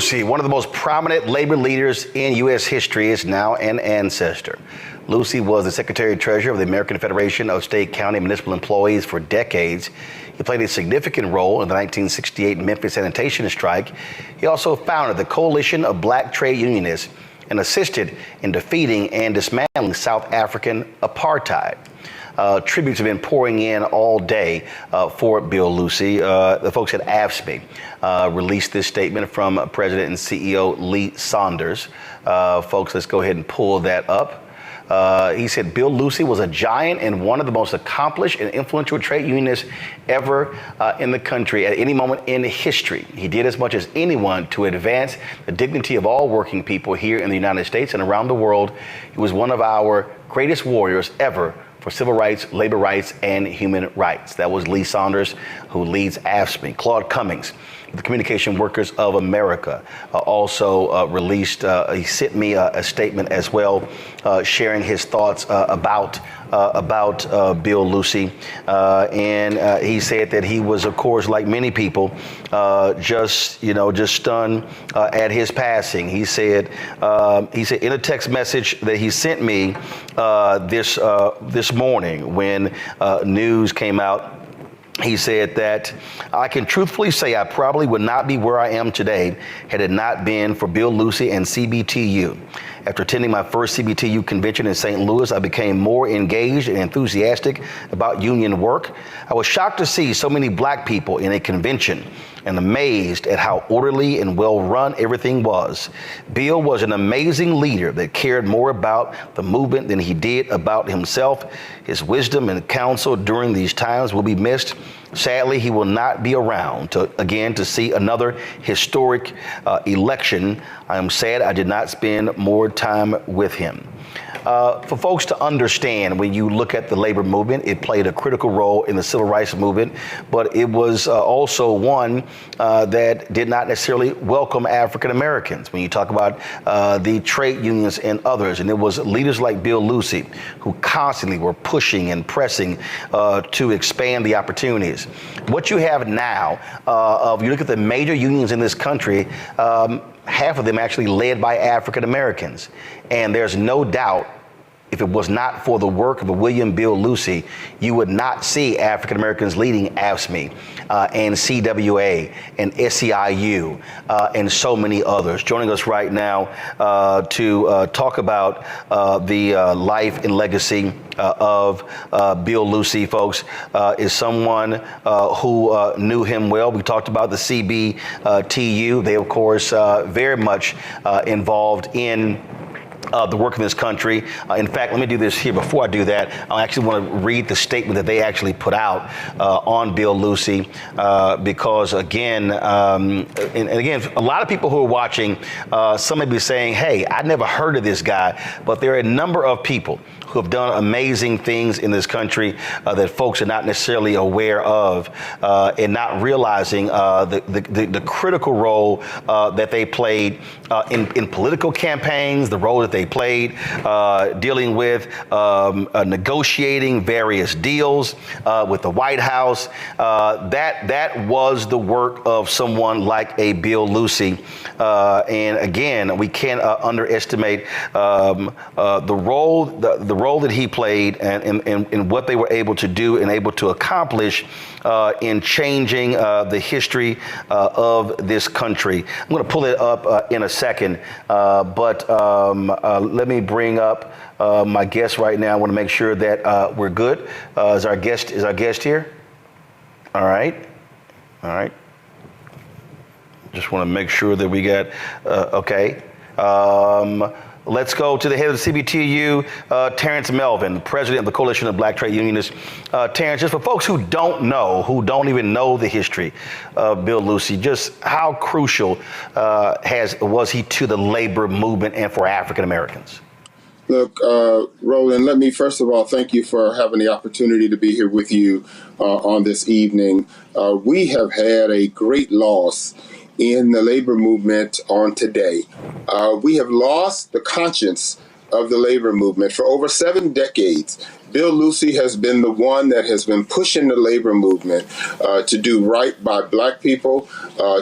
Lucy, one of the most prominent labor leaders in U.S. history, is now an ancestor. Lucy was the Secretary-Treasurer of the American Federation of State, County, and Municipal Employees for decades. He played a significant role in the 1968 Memphis sanitation strike. He also founded the Coalition of Black Trade Unionists and assisted in defeating and dismantling South African apartheid. Tributes have been pouring in all day for Bill Lucy. The folks at AFSCME released this statement from President and CEO Lee Saunders. Folks, let's go ahead and pull that up. He said Bill Lucy was a giant and one of the most accomplished and influential trade unionists ever in the country at any moment in history. He did as much as anyone to advance the dignity of all working people here in the United States and around the world. He was one of our greatest warriors ever for civil rights, labor rights, and human rights. That was Lee Saunders, who leads AFSCME. Claude Cummings, the Communication Workers of America, also released, he sent me a statement as well, sharing his thoughts about Bill Lucy. And he said that he was, of course, like many people, just stunned at his passing. He said in a text message that he sent me this morning when news came out, he said that I can truthfully say I probably would not be where I am today had it not been for Bill Lucy and CBTU. After attending my first CBTU convention in St. Louis, I became more engaged and enthusiastic about union work. I was shocked to see so many black people in a convention and amazed at how orderly and well run everything was. Bill was an amazing leader that cared more about the movement than he did about himself. His wisdom and counsel during these times will be missed. Sadly, he will not be around to see another historic election. I am sad I did not spend more time with him. For folks to understand, when you look at the labor movement, it played a critical role in the civil rights movement, but it was also one that did not necessarily welcome African Americans. When you talk about the trade unions and others, and it was leaders like Bill Lucy who constantly were pushing and pressing to expand the opportunities. What you have now, if you look at the major unions in this country, half of them actually led by African Americans. And there's no doubt, if it was not for the work of William Bill Lucy, you would not see African Americans leading AFSCME and CWA and SEIU and so many others. Joining us right now to talk about the life and legacy of Bill Lucy, folks, is someone who knew him well. We talked about the CBTU. They, of course, very much involved in the work in this country. In fact, let me do this here. Before I do that, I actually want to read the statement that they actually put out on Bill Lucy, because again, and again, a lot of people who are watching, some may be saying, hey, I never heard of this guy, but there are a number of people who have done amazing things in this country that folks are not necessarily aware of, and not realizing the critical role that they played in political campaigns, the role that they played dealing with negotiating various deals with the White House. That was the work of someone like a Bill Lucy. And again, we can't underestimate the role that he played and what they were able to do and able to accomplish in changing the history of this country. I'm going to pull it up in a second, but let me bring up my guest right now. I want to make sure that we're good. Is our guest here? All right. Just want to make sure that we got okay. Let's go to the head of the CBTU, Terrence Melvin, the president of the Coalition of Black Trade Unionists. Terrence, just for folks who don't even know the history of Bill Lucy, just how crucial was he to the labor movement and for African Americans? Look, Roland, let me first of all thank you for having the opportunity to be here with you on this evening. We have had a great loss in the labor movement on today. We have lost the conscience of the labor movement. For over 7 decades, Bill Lucy has been the one that has been pushing the labor movement to do right by black people,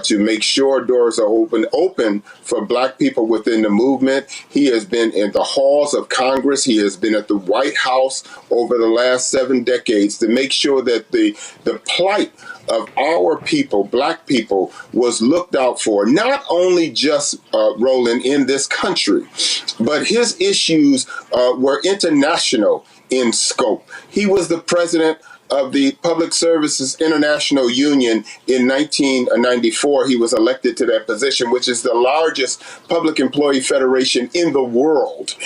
to make sure doors are open for black people within the movement. He has been in the halls of Congress. He has been at the White House over the last 7 decades to make sure that the plight of our people, black people, was looked out for, not only just Roland in this country, but his issues were international in scope. He was the president of the Public Services International Union in 1994. He was elected to that position, which is the largest public employee federation in the world.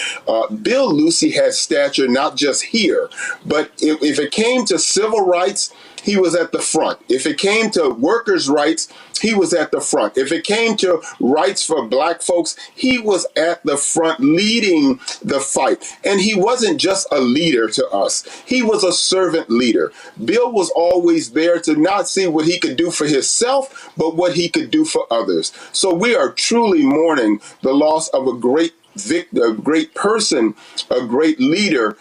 Bill Lucy had stature not just here, but if it came to civil rights, he was at the front. If it came to workers' rights, he was at the front. If it came to rights for black folks, he was at the front leading the fight. And he wasn't just a leader to us. He was a servant leader. Bill was always there to not see what he could do for himself, but what he could do for others. So we are truly mourning the loss of a great victor, a great person, a great leader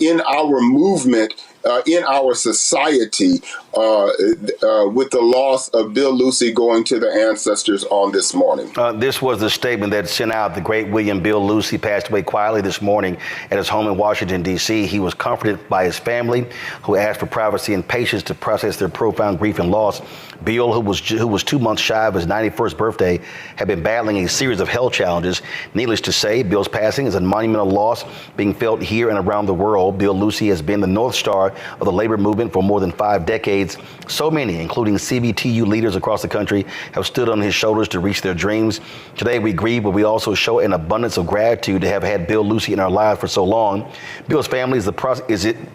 in our movement, in our society, with the loss of Bill Lucy going to the ancestors on this morning. This was the statement that sent out. The great William Bill Lucy passed away quietly this morning at his home in Washington, D.C. He was comforted by his family, who asked for privacy and patience to process their profound grief and loss. Bill, who was 2 months shy of his 91st birthday, had been battling a series of health challenges. Needless to say, Bill's passing is a monumental loss being felt here and around the world. Bill Lucy has been the North Star of the labor movement for more than 5 decades. So many, including CBTU leaders across the country, have stood on his shoulders to reach their dreams. Today we grieve, but we also show an abundance of gratitude to have had Bill Lucy in our lives for so long. Bill's family is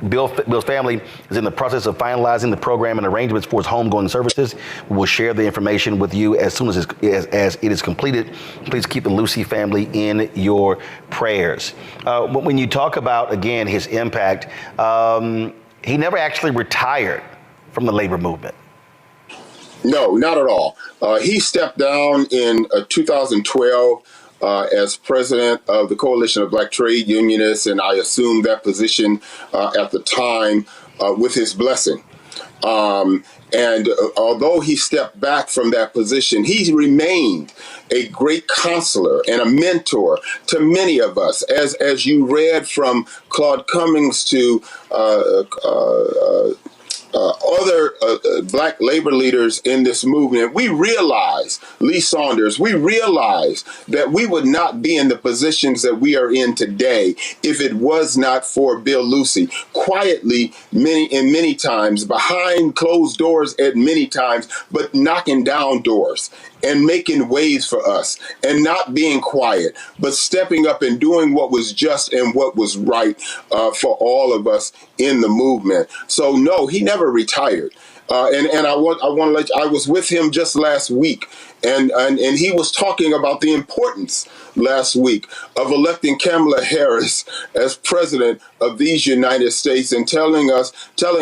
Bill's family is in the process of finalizing the program and arrangements for his homegoing services. We will share the information with you as soon as it is completed. Please keep the Lucy family in your prayers. When you talk about, again, his impact, he never actually retired from the labor movement. No, not at all. He stepped down in 2012 as president of the Coalition of Black Trade Unionists, and I assumed that position at the time with his blessing. And although he stepped back from that position, he remained a great counselor and a mentor to many of us. As you read from Claude Cummings to other black labor leaders in this movement, we realize, Lee Saunders, we realize that we would not be in the positions that we are in today if it was not for Bill Lucy. Quietly, many times, behind closed doors at many times, but knocking down doors and making ways for us, and not being quiet, but stepping up and doing what was just and what was right for all of us in the movement. So no, he never retired. And I want to let you, I was with him just last week, and he was talking about the importance last week of electing Kamala Harris as president of these United States, and telling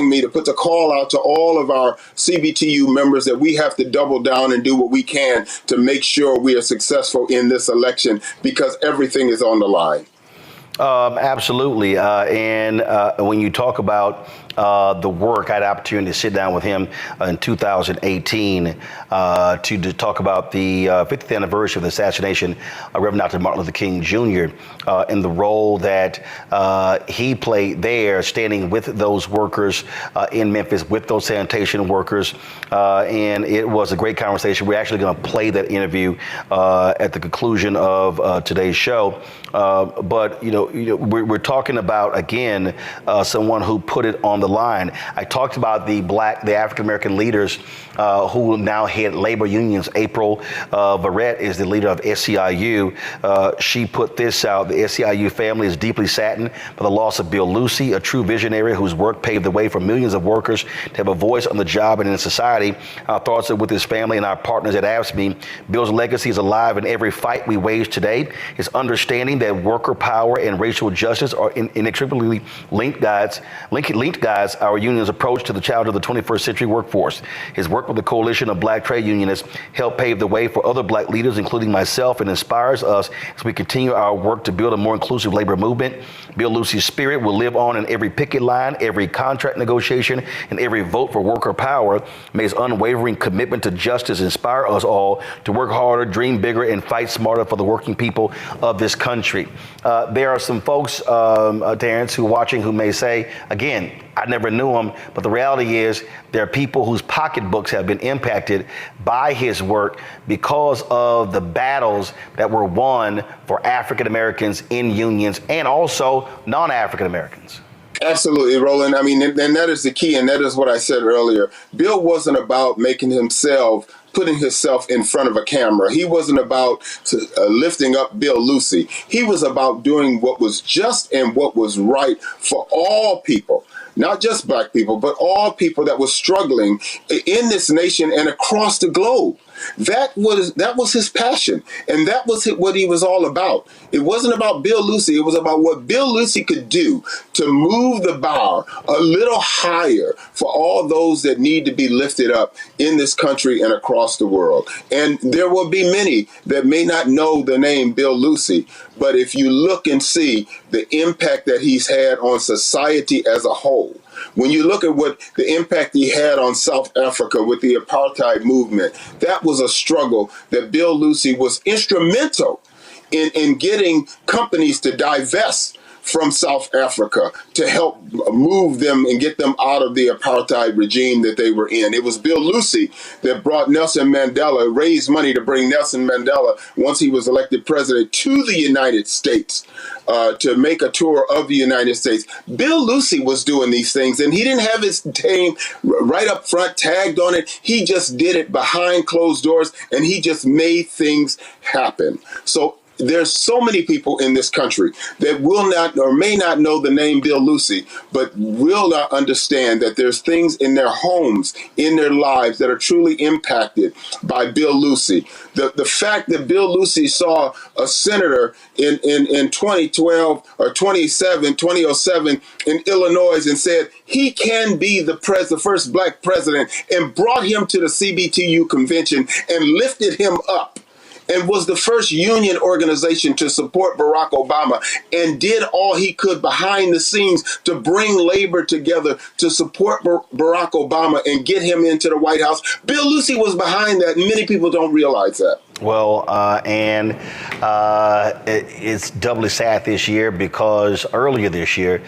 me to put the call out to all of our CBTU members that we have to double down and do what we can to make sure we are successful in this election, because everything is on the line. Absolutely. And when you talk about the work, I had the opportunity to sit down with him in 2018 to talk about the 50th anniversary of the assassination of Reverend Dr. Martin Luther King Jr. And the role that he played there, standing with those workers in Memphis, with those sanitation workers. And it was a great conversation. We're actually going to play that interview at the conclusion of today's show. But we're talking about, again, someone who put it on the line. I talked about the African American leaders who now head labor unions. April Verrett is the leader of SEIU. She put this out: the SEIU family is deeply saddened by the loss of Bill Lucy, a true visionary whose work paved the way for millions of workers to have a voice on the job and in society. Our thoughts are with his family and our partners at AFSCME. Bill's legacy is alive in every fight we wage today. His understanding believing that worker power and racial justice are inextricably linked guides our union's approach to the challenge of the 21st century workforce. His work with the coalition of black trade unionists helped pave the way for other black leaders, including myself, and inspires us as we continue our work to build a more inclusive labor movement. Bill Lucy's spirit will live on in every picket line, every contract negotiation, and every vote for worker power. May his unwavering commitment to justice inspire us all to work harder, dream bigger, and fight smarter for the working people of this country. There are some folks, Terrence, who are watching who may say, again, I never knew him, but the reality is there are people whose pocketbooks have been impacted by his work because of the battles that were won for African Americans in unions and also non-African Americans. Absolutely, Roland. I mean, and that is the key, and that is what I said earlier. Bill wasn't about putting himself in front of a camera. He wasn't about lifting up Bill Lucy. He was about doing what was just and what was right for all people. Not just black people, but all people that were struggling in this nation and across the globe. That was his passion, and that was what he was all about. It wasn't about Bill Lucy. It was about what Bill Lucy could do to move the bar a little higher for all those that need to be lifted up in this country and across the world. And there will be many that may not know the name Bill Lucy, but if you look and see the impact that he's had on society as a whole, when you look at what the impact he had on South Africa with the apartheid movement, that was a struggle that Bill Lucy was instrumental in getting companies to divest from South Africa to help move them and get them out of the apartheid regime that they were in. It was Bill Lucy that brought Nelson Mandela, raised money to bring Nelson Mandela, once he was elected president, to the United States to make a tour of the United States. Bill Lucy was doing these things, and he didn't have his name right up front tagged on it. He just did it behind closed doors, and he just made things happen. So there's so many people in this country that will not or may not know the name Bill Lucy, but will not understand that there's things in their homes, in their lives that are truly impacted by Bill Lucy. The fact that Bill Lucy saw a senator in 2012 or 2007 in Illinois and said he can be the first black president, and brought him to the CBTU convention and lifted him up, and was the first union organization to support Barack Obama, and did all he could behind the scenes to bring labor together to support Barack Obama and get him into the White House. Bill Lucy was behind that, and many people don't realize that. Well, it's doubly sad this year because earlier this year,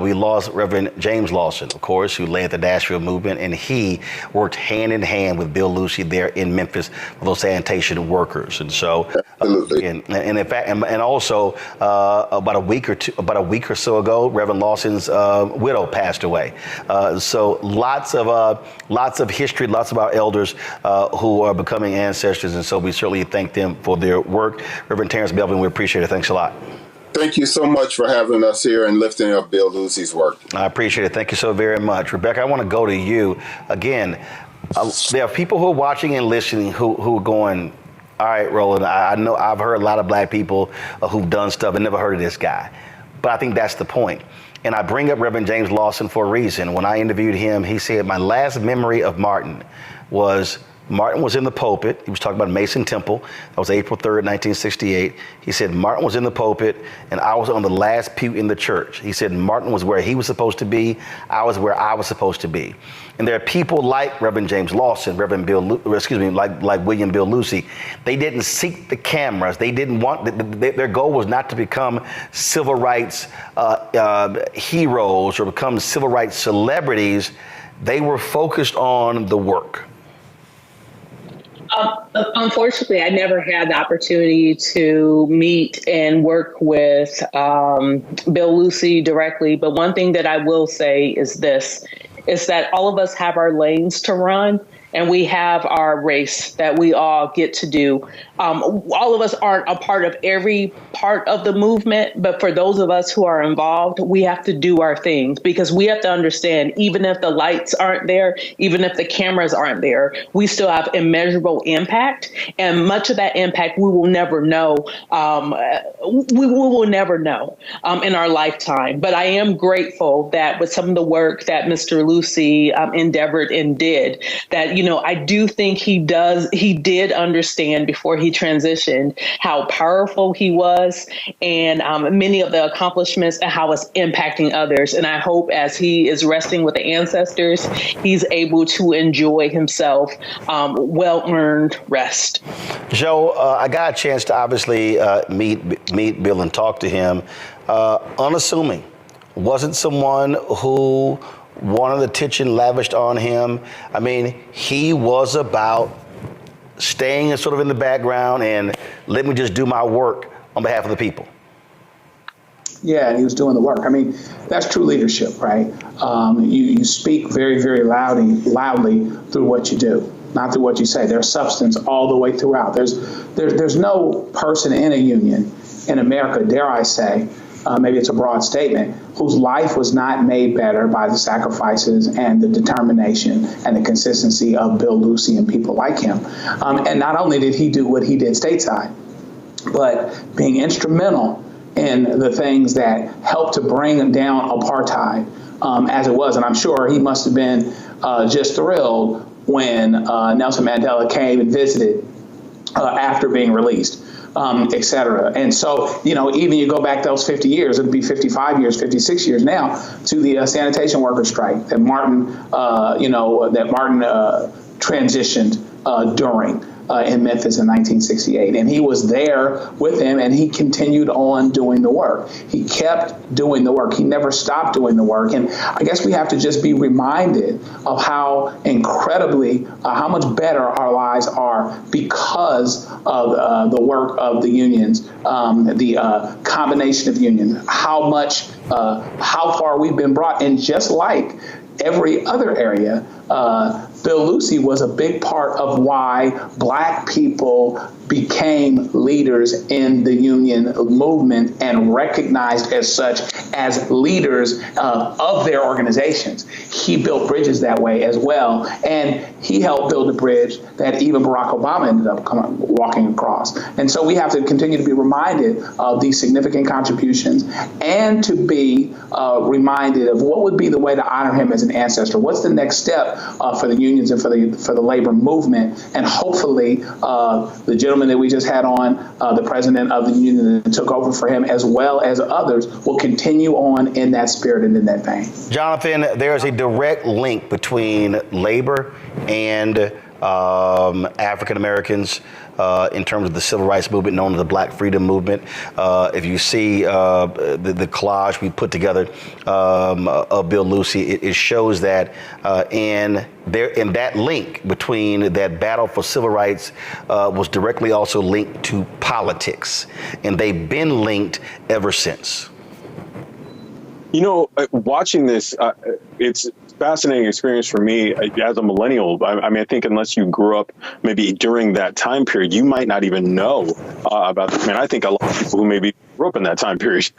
we lost Reverend James Lawson, of course, who led the Nashville movement, and he worked hand in hand with Bill Lucy there in Memphis for those sanitation workers. And so, and in fact, and also about a week or so ago, Reverend Lawson's widow passed away. So lots of history, lots of our elders who are becoming ancestors, and so we certainly thank them for their work. Reverend Terrence Belvin, we appreciate it. Thanks a lot. Thank you so much for having us here and lifting up Bill Lucy's work. I appreciate it. Thank you so very much. Rebecca, I want to go to you. Again, there are people who are watching and listening who are going, all right, Roland, I know I've heard a lot of black people who've done stuff and never heard of this guy. But I think that's the point. And I bring up Reverend James Lawson for a reason. When I interviewed him, he said, my last memory of Martin was in the pulpit. He was talking about Mason Temple. That was April 3rd, 1968. He said Martin was in the pulpit and I was on the last pew in the church. He said Martin was where he was supposed to be. I was where I was supposed to be. And there are people like Reverend James Lawson, like William Bill Lucy. They didn't seek the cameras. They didn't want, their goal was not to become civil rights heroes or become civil rights celebrities. They were focused on the work. Unfortunately, I never had the opportunity to meet and work with Bill Lucy directly. But one thing that I will say is this, is that all of us have our lanes to run. and we have our race that we all get to do. All of us aren't a part of every part of the movement, but for those of us who are involved, we have to do our things because we have to understand, even if the lights aren't there, even if the cameras aren't there, we still have immeasurable impact. And much of that impact we will never know. We will never know in our lifetime. But I am grateful that with some of the work that Mr. Lucy endeavored and did, that, I do think he did understand before he transitioned how powerful he was and many of the accomplishments and how it's impacting others. And I hope as he is resting with the ancestors, he's able to enjoy himself well-earned rest. Joe, I got a chance to obviously meet Bill and talk to him. Unassuming, wasn't someone who wanted attention lavished on him. I mean, he was about staying sort of in the background and let me just do my work on behalf of the people. Yeah, and he was doing the work. I mean, that's true leadership, right? You speak very, very loudly through what you do, not through what you say. There's substance all the way throughout. There's no person in a union in America, dare I say, maybe it's a broad statement, whose life was not made better by the sacrifices and the determination and the consistency of Bill Lucy and people like him. And not only did he do what he did stateside, but being instrumental in the things that helped to bring down apartheid as it was. And I'm sure he must have been just thrilled when Nelson Mandela came and visited after being released. Et cetera. And so, even you go back those 50 years, it'll be 55 years, 56 years now to the sanitation worker strike that Martin transitioned during in Memphis in 1968. And he was there with him, and he continued on doing the work. He kept doing the work. He never stopped doing the work. And I guess we have to just be reminded of how incredibly, how much better our lives are because of the work of the unions, the combination of unions, how far we've been brought. And just like every other area, Bill Lucy was a big part of why Black people became leaders in the union movement and recognized as such as leaders of their organizations. He built bridges that way as well, and he helped build a bridge that even Barack Obama ended up walking across. And so we have to continue to be reminded of these significant contributions and to be reminded of what would be the way to honor him as an ancestor. What's the next step for the unions and for the labor movement? And hopefully the gentleman that we just had on, the president of the union that took over for him, as well as others, will continue on in that spirit and in that vein. Jonathan, there's a direct link between labor and African Americans in terms of the civil rights movement known as the Black Freedom Movement. If you see the collage we put together of Bill Lucy, it shows that in that link between that battle for civil rights was directly also linked to politics, and they've been linked ever since. Watching this, it's a fascinating experience for me as a millennial. I mean, I think unless you grew up maybe during that time period, you might not even know about this. I mean, I think a lot of people who maybe grew up in that time period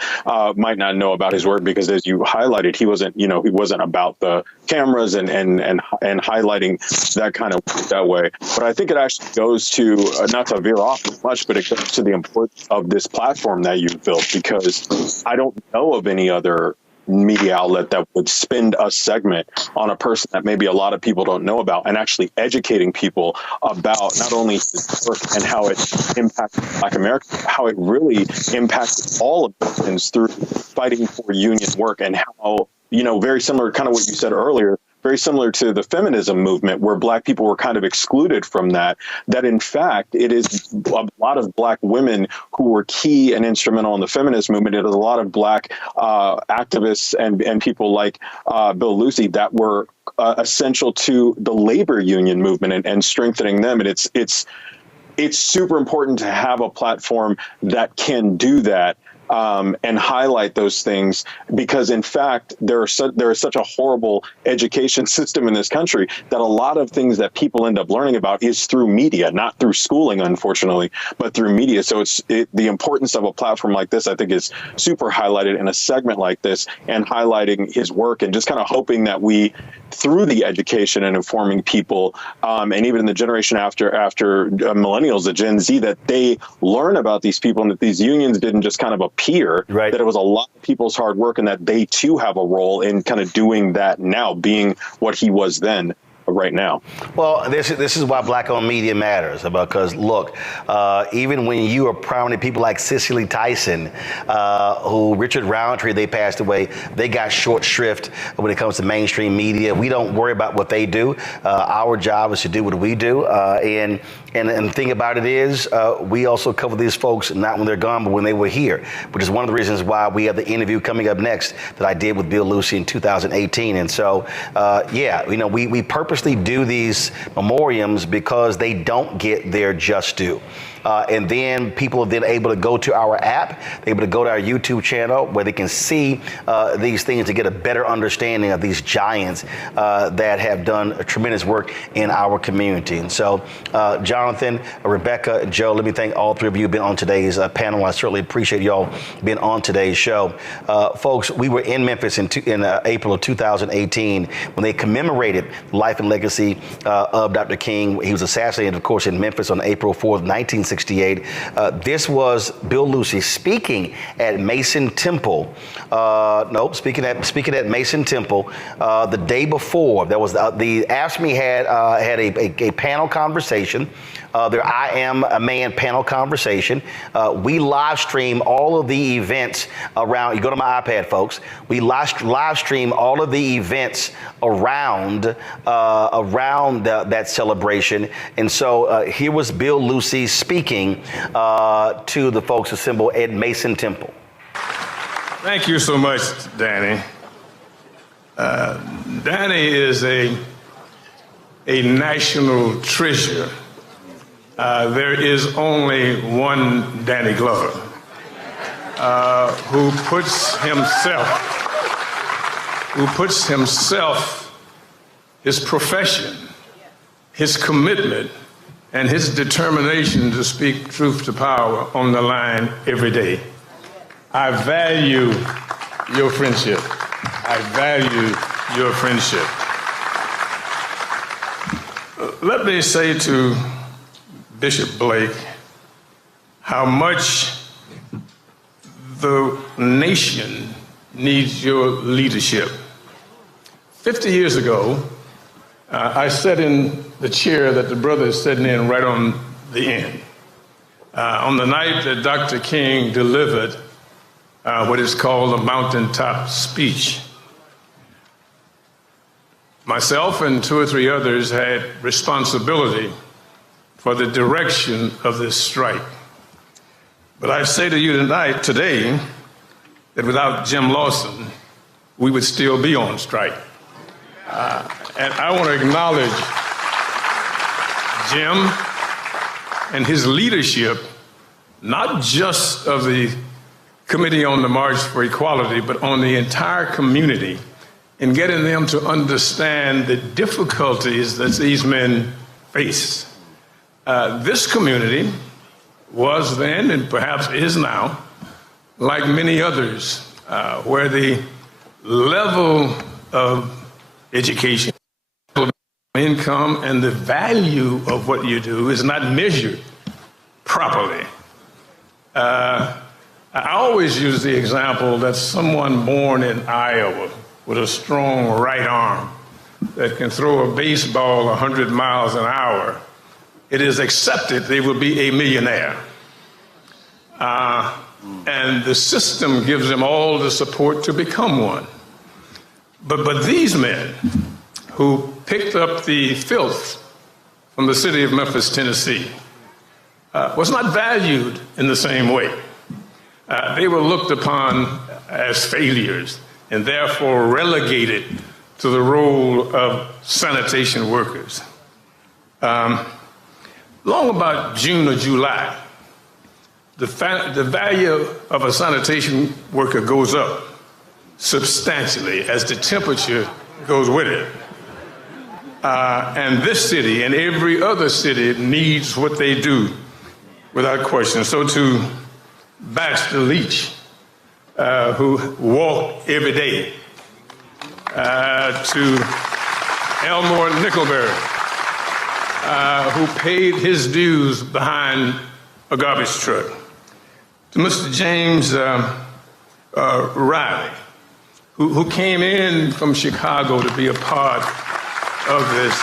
might not know about his work because, as you highlighted, he wasn't about the cameras and highlighting that kind of that way. But I think it actually goes to, not to veer off too much, but it goes to the importance of this platform that you've built, because I don't know of any other media outlet that would spend a segment on a person that maybe a lot of people don't know about, and actually educating people about not only his work and how it impacted Black America, but how it really impacted all Americans through fighting for union work, and how, very similar, kind of what you said earlier, very similar to the feminism movement, where Black people were kind of excluded from that in fact, it is a lot of Black women who were key and instrumental in the feminist movement. It is a lot of Black activists and people like Bill Lucy that were essential to the labor union movement and strengthening them. And it's super important to have a platform that can do that and highlight those things, because in fact there is such a horrible education system in this country that a lot of things that people end up learning about is through media, not through schooling, unfortunately, but through media. So the importance of a platform like this, I think, is super highlighted in a segment like this, and highlighting his work, and just kind of hoping that we, through the education and informing people, and even in the generation after millennials, the Gen Z, that they learn about these people, and that these unions didn't just kind of appear, right, that it was a lot of people's hard work, and that they too have a role in kind of doing that now, being what he was then. Right now. Well, this is why black-owned media matters, because look, even when you are prominent people like Cicely Tyson, who Richard Roundtree, they passed away, they got short shrift when it comes to mainstream media. We don't worry about what they do. Our job is to do what we do, and the thing about it is, we also cover these folks not when they're gone, but when they were here, which is one of the reasons why we have the interview coming up next that I did with Bill Lucy in 2018. And so, yeah, we purposely do these memoriams because they don't get their just due. And then people are then able to go to our app, they're able to go to our YouTube channel where they can see these things to get a better understanding of these giants that have done a tremendous work in our community. And so, Jonathan, Rebecca, Joe, let me thank all three of you who've been on today's panel. I certainly appreciate y'all being on today's show. Folks, we were in Memphis in April of 2018 when they commemorated the life and legacy of Dr. King. He was assassinated, of course, in Memphis on April 4th, 1968. This was Bill Lucy speaking at Mason Temple. Speaking at Mason Temple the day before. There was the AFSCME had a panel conversation. Their I Am a Man panel conversation. We live stream all of the events around. You go to my iPad, folks. We live stream all of the events around that celebration. And so here was Bill Lucy speaking to the folks assembled at Mason Temple. Thank you so much, Danny. Danny is a national treasure. There is only one Danny Glover who puts himself, his profession, his commitment, and his determination to speak truth to power on the line every day. I value your friendship. I value your friendship. Let me say to Bishop Blake how much the nation needs your leadership. 50 years ago, I sat in the chair that the brother is sitting in right on the end. On the night that Dr. King delivered what is called a mountaintop speech, myself and 2 or 3 others had responsibility for the direction of this strike. But I say to you today, that without Jim Lawson, we would still be on strike. And I want to acknowledge Jim and his leadership, not just of the Committee on the March for Equality, but on the entire community, in getting them to understand the difficulties that these men face. This community was then, and perhaps is now, like many others, where the level of education, income, and the value of what you do is not measured properly. I always use the example that someone born in Iowa with a strong right arm that can throw a baseball 100 miles an hour, it is accepted they will be a millionaire. And the system gives them all the support to become one. But these men who picked up the filth from the city of Memphis, Tennessee, was not valued in the same way. They were looked upon as failures and therefore relegated to the role of sanitation workers. Long about June or July, the value of a sanitation worker goes up substantially as the temperature goes with it. And this city and every other city needs what they do without question. So to Baxter Leach, who walked every day, to Elmore Nickelberry, who paid his dues behind a garbage truck, to Mr. James Riley, who came in from Chicago to be a part of this.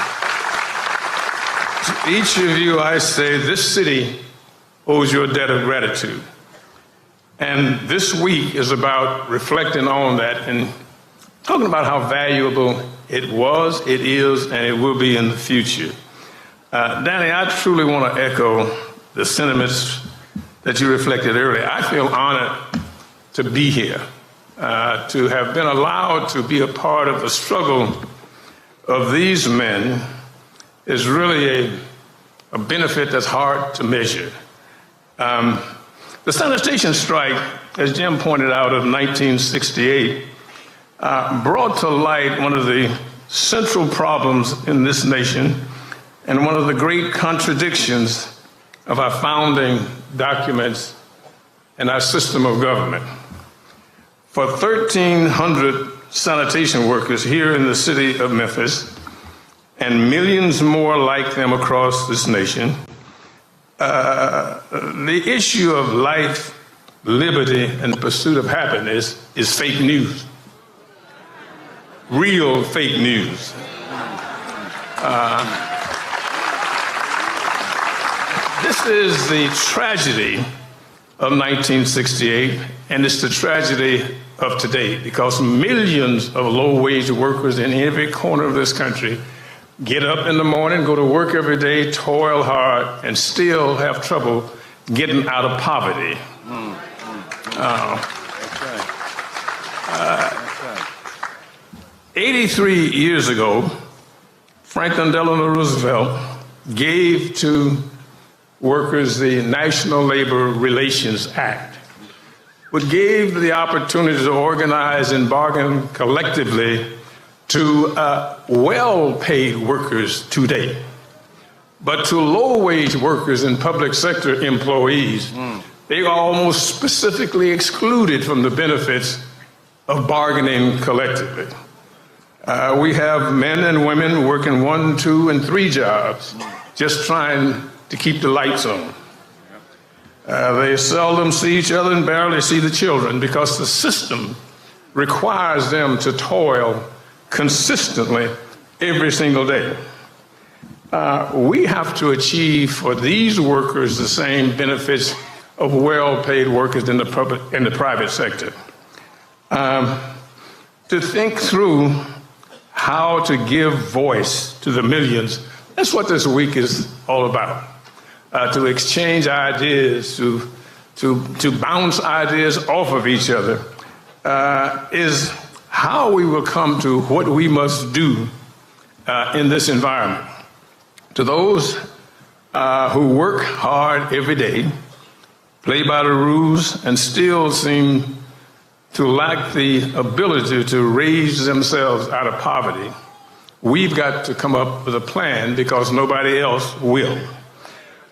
To each of you, I say, this city owes you a debt of gratitude. And this week is about reflecting on that and talking about how valuable it was, it is, and it will be in the future. Danny, I truly want to echo the sentiments that you reflected earlier. I feel honored to be here, to have been allowed to be a part of the struggle of these men is really a benefit that's hard to measure. The sanitation strike, as Jim pointed out, of 1968, brought to light one of the central problems in this nation and one of the great contradictions of our founding documents and our system of government. For 1,300 sanitation workers here in the city of Memphis and millions more like them across this nation, the issue of life, liberty, and the pursuit of happiness is fake news. Real fake news. This is the tragedy of 1968, and it's the tragedy of today, because millions of low-wage workers in every corner of this country get up in the morning, go to work every day, toil hard, and still have trouble getting out of poverty. 83 years ago, Franklin Delano Roosevelt gave to workers the National Labor Relations Act, which gave the opportunity to organize and bargain collectively to well-paid workers today. But to low-wage workers and public sector employees, they are almost specifically excluded from the benefits of bargaining collectively. We have men and women working 1, 2, and 3 jobs, just trying to keep the lights on. They seldom see each other and barely see the children because the system requires them to toil consistently every single day. We have to achieve for these workers the same benefits of well-paid workers in the private sector. To think through how to give voice to the millions, that's what this week is all about. To exchange ideas, to bounce ideas off of each other, is how we will come to what we must do in this environment. To those who work hard every day, play by the rules, and still seem to lack the ability to raise themselves out of poverty, we've got to come up with a plan because nobody else will.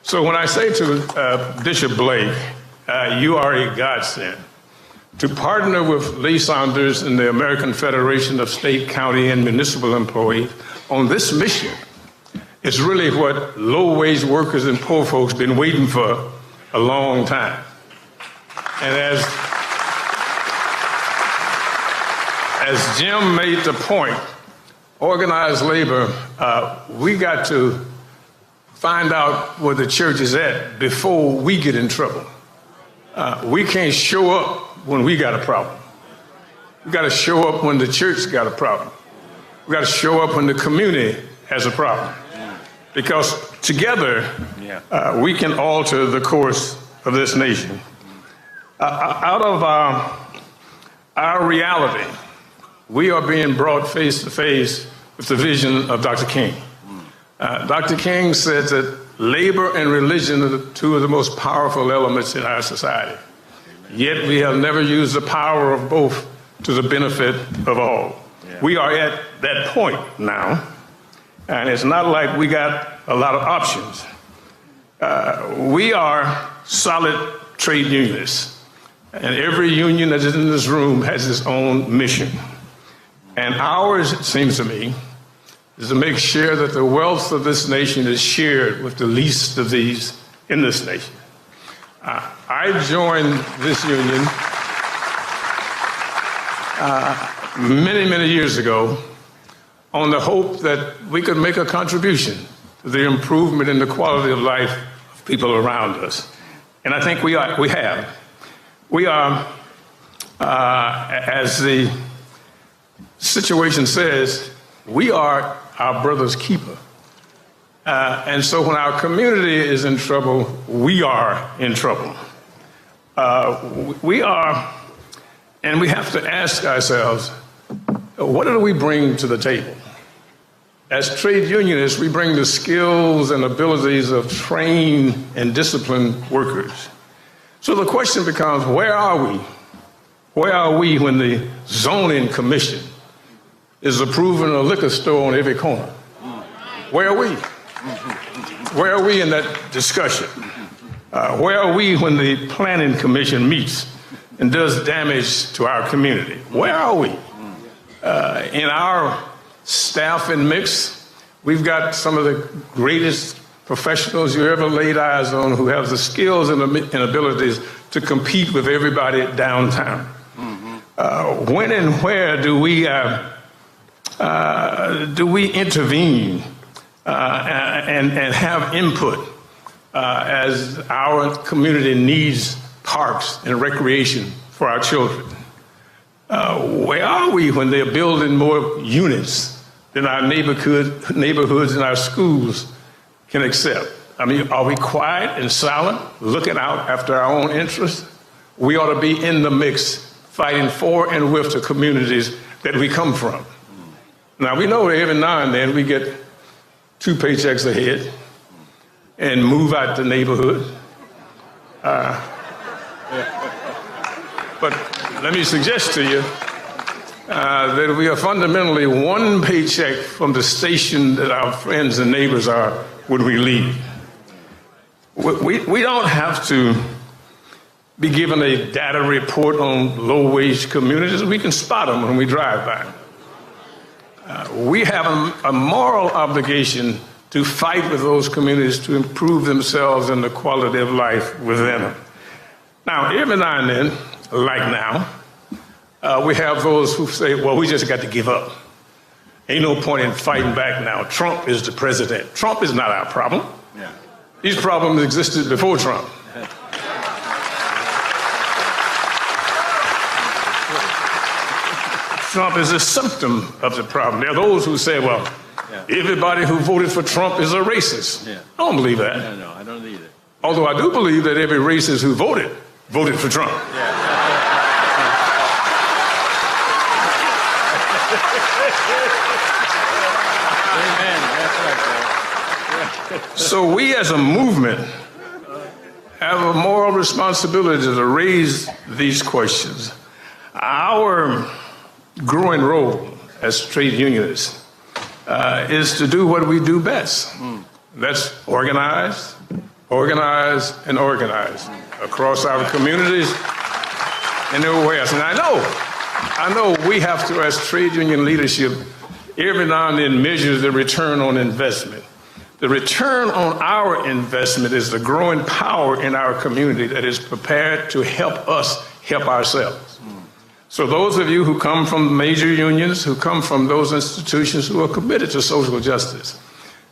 So when I say to Bishop Blake, you are a godsend, to partner with Lee Saunders and the American Federation of State, County, and Municipal Employees on this mission is really what low-wage workers and poor folks have been waiting for a long time. And as Jim made the point, organized labor, we got to find out where the church is at before we get in trouble. We can't show up when we got a problem. We got to show up when the church got a problem. We got to show up when the community has a problem. Because together, we can alter the course of this nation. Out of our reality, we are being brought face to face with the vision of Dr. King. Dr. King said that labor and religion are two of the most powerful elements in our society. Yet we have never used the power of both to the benefit of all. Yeah. We are at that point now, and it's not like we got a lot of options. We are solid trade unionists, and every union that is in this room has its own mission. And ours, it seems to me, is to make sure that the wealth of this nation is shared with the least of these in this nation. I joined this union many, many years ago on the hope that we could make a contribution to the improvement in the quality of life of people around us. And I think we have. We are, as the situation says, we are our brother's keeper. And so when our community is in trouble, we are in trouble. We are, and we have to ask ourselves, what do we bring to the table? As trade unionists, we bring the skills and abilities of trained and disciplined workers. So the question becomes, where are we? Where are we when the zoning commission is approving a liquor store on every corner? Where are we? Where are we in that discussion? Where are we when the planning commission meets and does damage to our community? Where are we? In our staff and mix, we've got some of the greatest professionals you ever laid eyes on who have the skills and abilities to compete with everybody downtown. When and where do we intervene and have input as our community needs parks and recreation for our children? Where are we when they're building more units than our neighborhoods and our schools can accept? I mean, are we quiet and silent, looking out after our own interests? We ought to be in the mix, fighting for and with the communities that we come from. Now, we know that every now and then we get 2 paychecks ahead and move out the neighborhood. But let me suggest to you that we are fundamentally 1 paycheck from the station that our friends and neighbors are when we leave. We don't have to be given a data report on low-wage communities. We can spot them when we drive by. We have a moral obligation to fight with those communities to improve themselves and the quality of life within them. Now, every now and then, like now, we have those who say, well, we just got to give up. Ain't no point in fighting back now. Trump is the president. Trump is not our problem. Yeah. These problems existed before Trump. Trump is a symptom of the problem. There are those who say, well, everybody who voted for Trump is a racist. Yeah. I don't believe that. No, I don't either. Although I do believe that every racist who voted for Trump. Yeah. Amen. That's right, So we as a movement have a moral responsibility to raise these questions. Our growing role as trade unionists is to do what we do best. That's organize, and organize across our communities and everywhere else. And I know we have to, as trade union leadership, every now and then measure the return on investment. The return on our investment is the growing power in our community that is prepared to help us help ourselves. So those of you who come from major unions, who come from those institutions who are committed to social justice,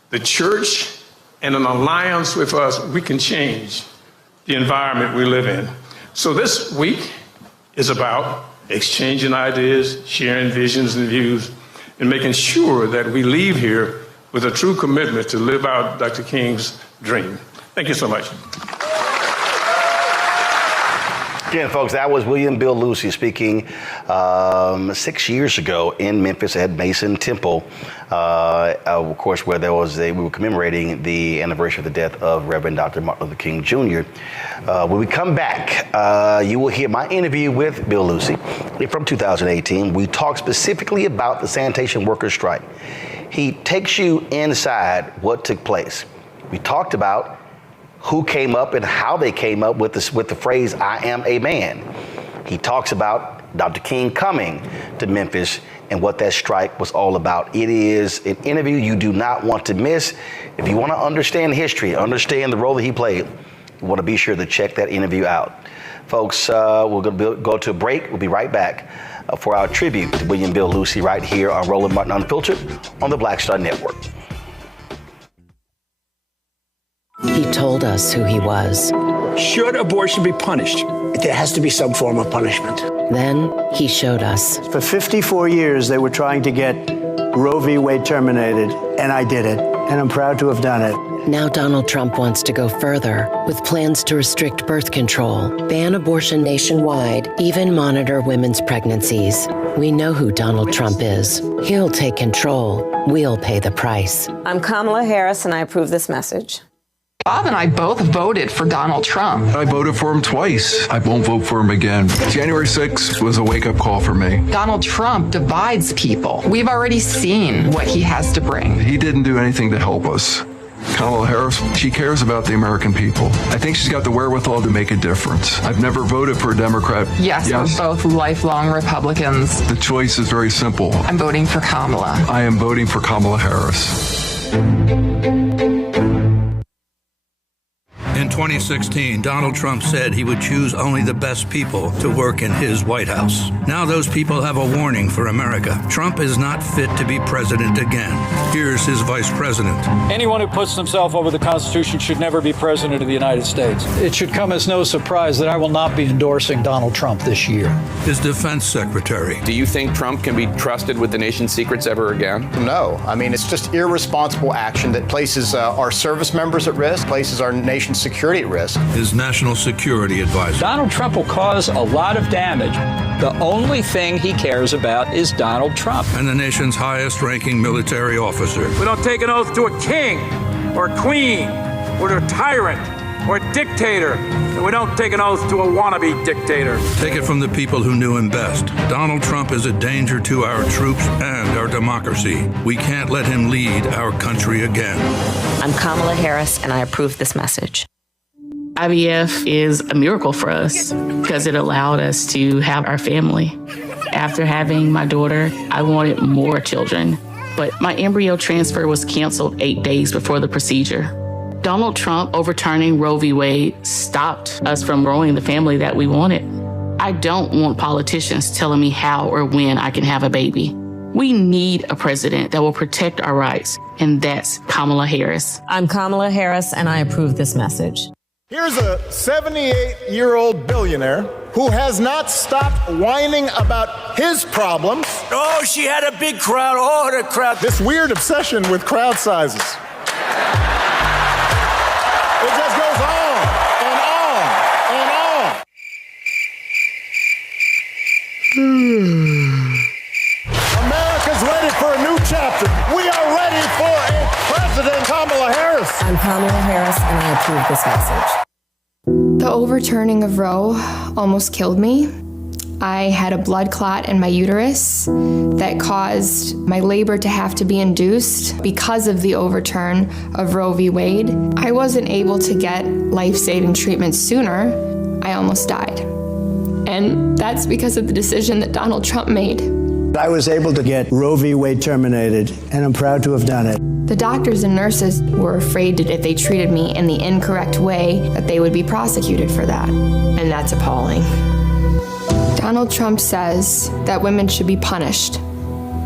the church and an alliance with us, we can change the environment we live in. So this week is about exchanging ideas, sharing visions and views, and making sure that we leave here with a true commitment to live out Dr. King's dream. Thank you so much. Again, folks, that was William Bill Lucy speaking 6 years ago in Memphis at Mason Temple, of course, where we were commemorating the anniversary of the death of Reverend Dr. Martin Luther King Jr. When we come back, you will hear my interview with Bill Lucy from 2018. We talk specifically about the sanitation workers' strike. He takes you inside what took place. We talked about who came up and how they came up with the phrase, "I am a man." He talks about Dr. King coming to Memphis and what that strike was all about. It is an interview you do not want to miss. If you want to understand history, understand the role that he played, you want to be sure to check that interview out. Folks, we're going to go to a break. We'll be right back for our tribute to William Bill Lucy right here on Roland Martin Unfiltered on the Black Star Network. He told us who he was. Should abortion be punished? There has to be some form of punishment. Then he showed us. For 54 years, they were trying to get Roe v. Wade terminated, and I did it, and I'm proud to have done it. Now Donald Trump wants to go further with plans to restrict birth control, ban abortion nationwide, even monitor women's pregnancies. We know who Donald Trump is. He'll take control. We'll pay the price. I'm Kamala Harris, and I approve this message. Bob and I both voted for Donald Trump. I voted for him twice. I won't vote for him again. January 6th was a wake-up call for me. Donald Trump divides people. We've already seen what he has to bring. He didn't do anything to help us. Kamala Harris, she cares about the American people. I think she's got the wherewithal to make a difference. I've never voted for a Democrat. Yes, we're both lifelong Republicans. The choice is very simple. I'm voting for Kamala. I am voting for Kamala Harris. In 2016, Donald Trump said he would choose only the best people to work in his White House. Now those people have a warning for America. Trump is not fit to be president again. Here's his vice president. Anyone who puts himself over the Constitution should never be president of the United States. It should come as no surprise that I will not be endorsing Donald Trump this year. His defense secretary. Do you think Trump can be trusted with the nation's secrets ever again? No. I mean, it's just irresponsible action that places our service members at risk, places our nation's security at risk. His national security advisor. Donald Trump will cause a lot of damage. The only thing he cares about is Donald Trump. And the nation's highest ranking military officer. We don't take an oath to a king or a queen or to a tyrant or a dictator. And we don't take an oath to a wannabe dictator. Take it from the people who knew him best. Donald Trump is a danger to our troops and our democracy. We can't let him lead our country again. I'm Kamala Harris, and I approve this message. IVF is a miracle for us because it allowed us to have our family. After having my daughter, I wanted more children, but my embryo transfer was canceled 8 days before the procedure. Donald Trump overturning Roe v. Wade stopped us from growing the family that we wanted. I don't want politicians telling me how or when I can have a baby. We need a president that will protect our rights, and that's Kamala Harris. I'm Kamala Harris, and I approve this message. Here's a 78-year-old billionaire who has not stopped whining about his problems. Oh, she had a big crowd. Oh, the crowd. This weird obsession with crowd sizes. It just goes on and on and on. America's ready for a new chapter. We are ready for a President Kamala Harris. I'm Kamala Harris, and I approve this message. The overturning of Roe almost killed me. I had a blood clot in my uterus that caused my labor to have to be induced because of the overturn of Roe v. Wade. I wasn't able to get life-saving treatment sooner. I almost died. And that's because of the decision that Donald Trump made. I was able to get Roe v. Wade terminated, and I'm proud to have done it. The doctors and nurses were afraid that if they treated me in the incorrect way, that they would be prosecuted for that. And that's appalling. Donald Trump says that women should be punished.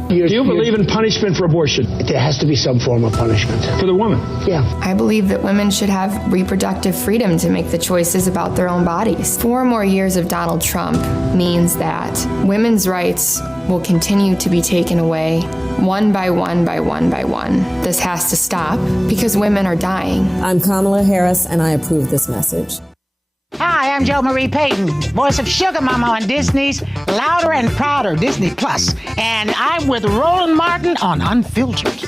Do you believe in punishment for abortion? There has to be some form of punishment. For the woman? Yeah. I believe that women should have reproductive freedom to make the choices about their own bodies. 4 more years of Donald Trump means that women's rights will continue to be taken away one by one by one by one. This has to stop because women are dying. I'm Kamala Harris, and I approve this message. Hi, I'm Jo Marie Payton, voice of Sugar Mama on Disney's Louder and Prouder Disney Plus, and I'm with Roland Martin on Unfiltered.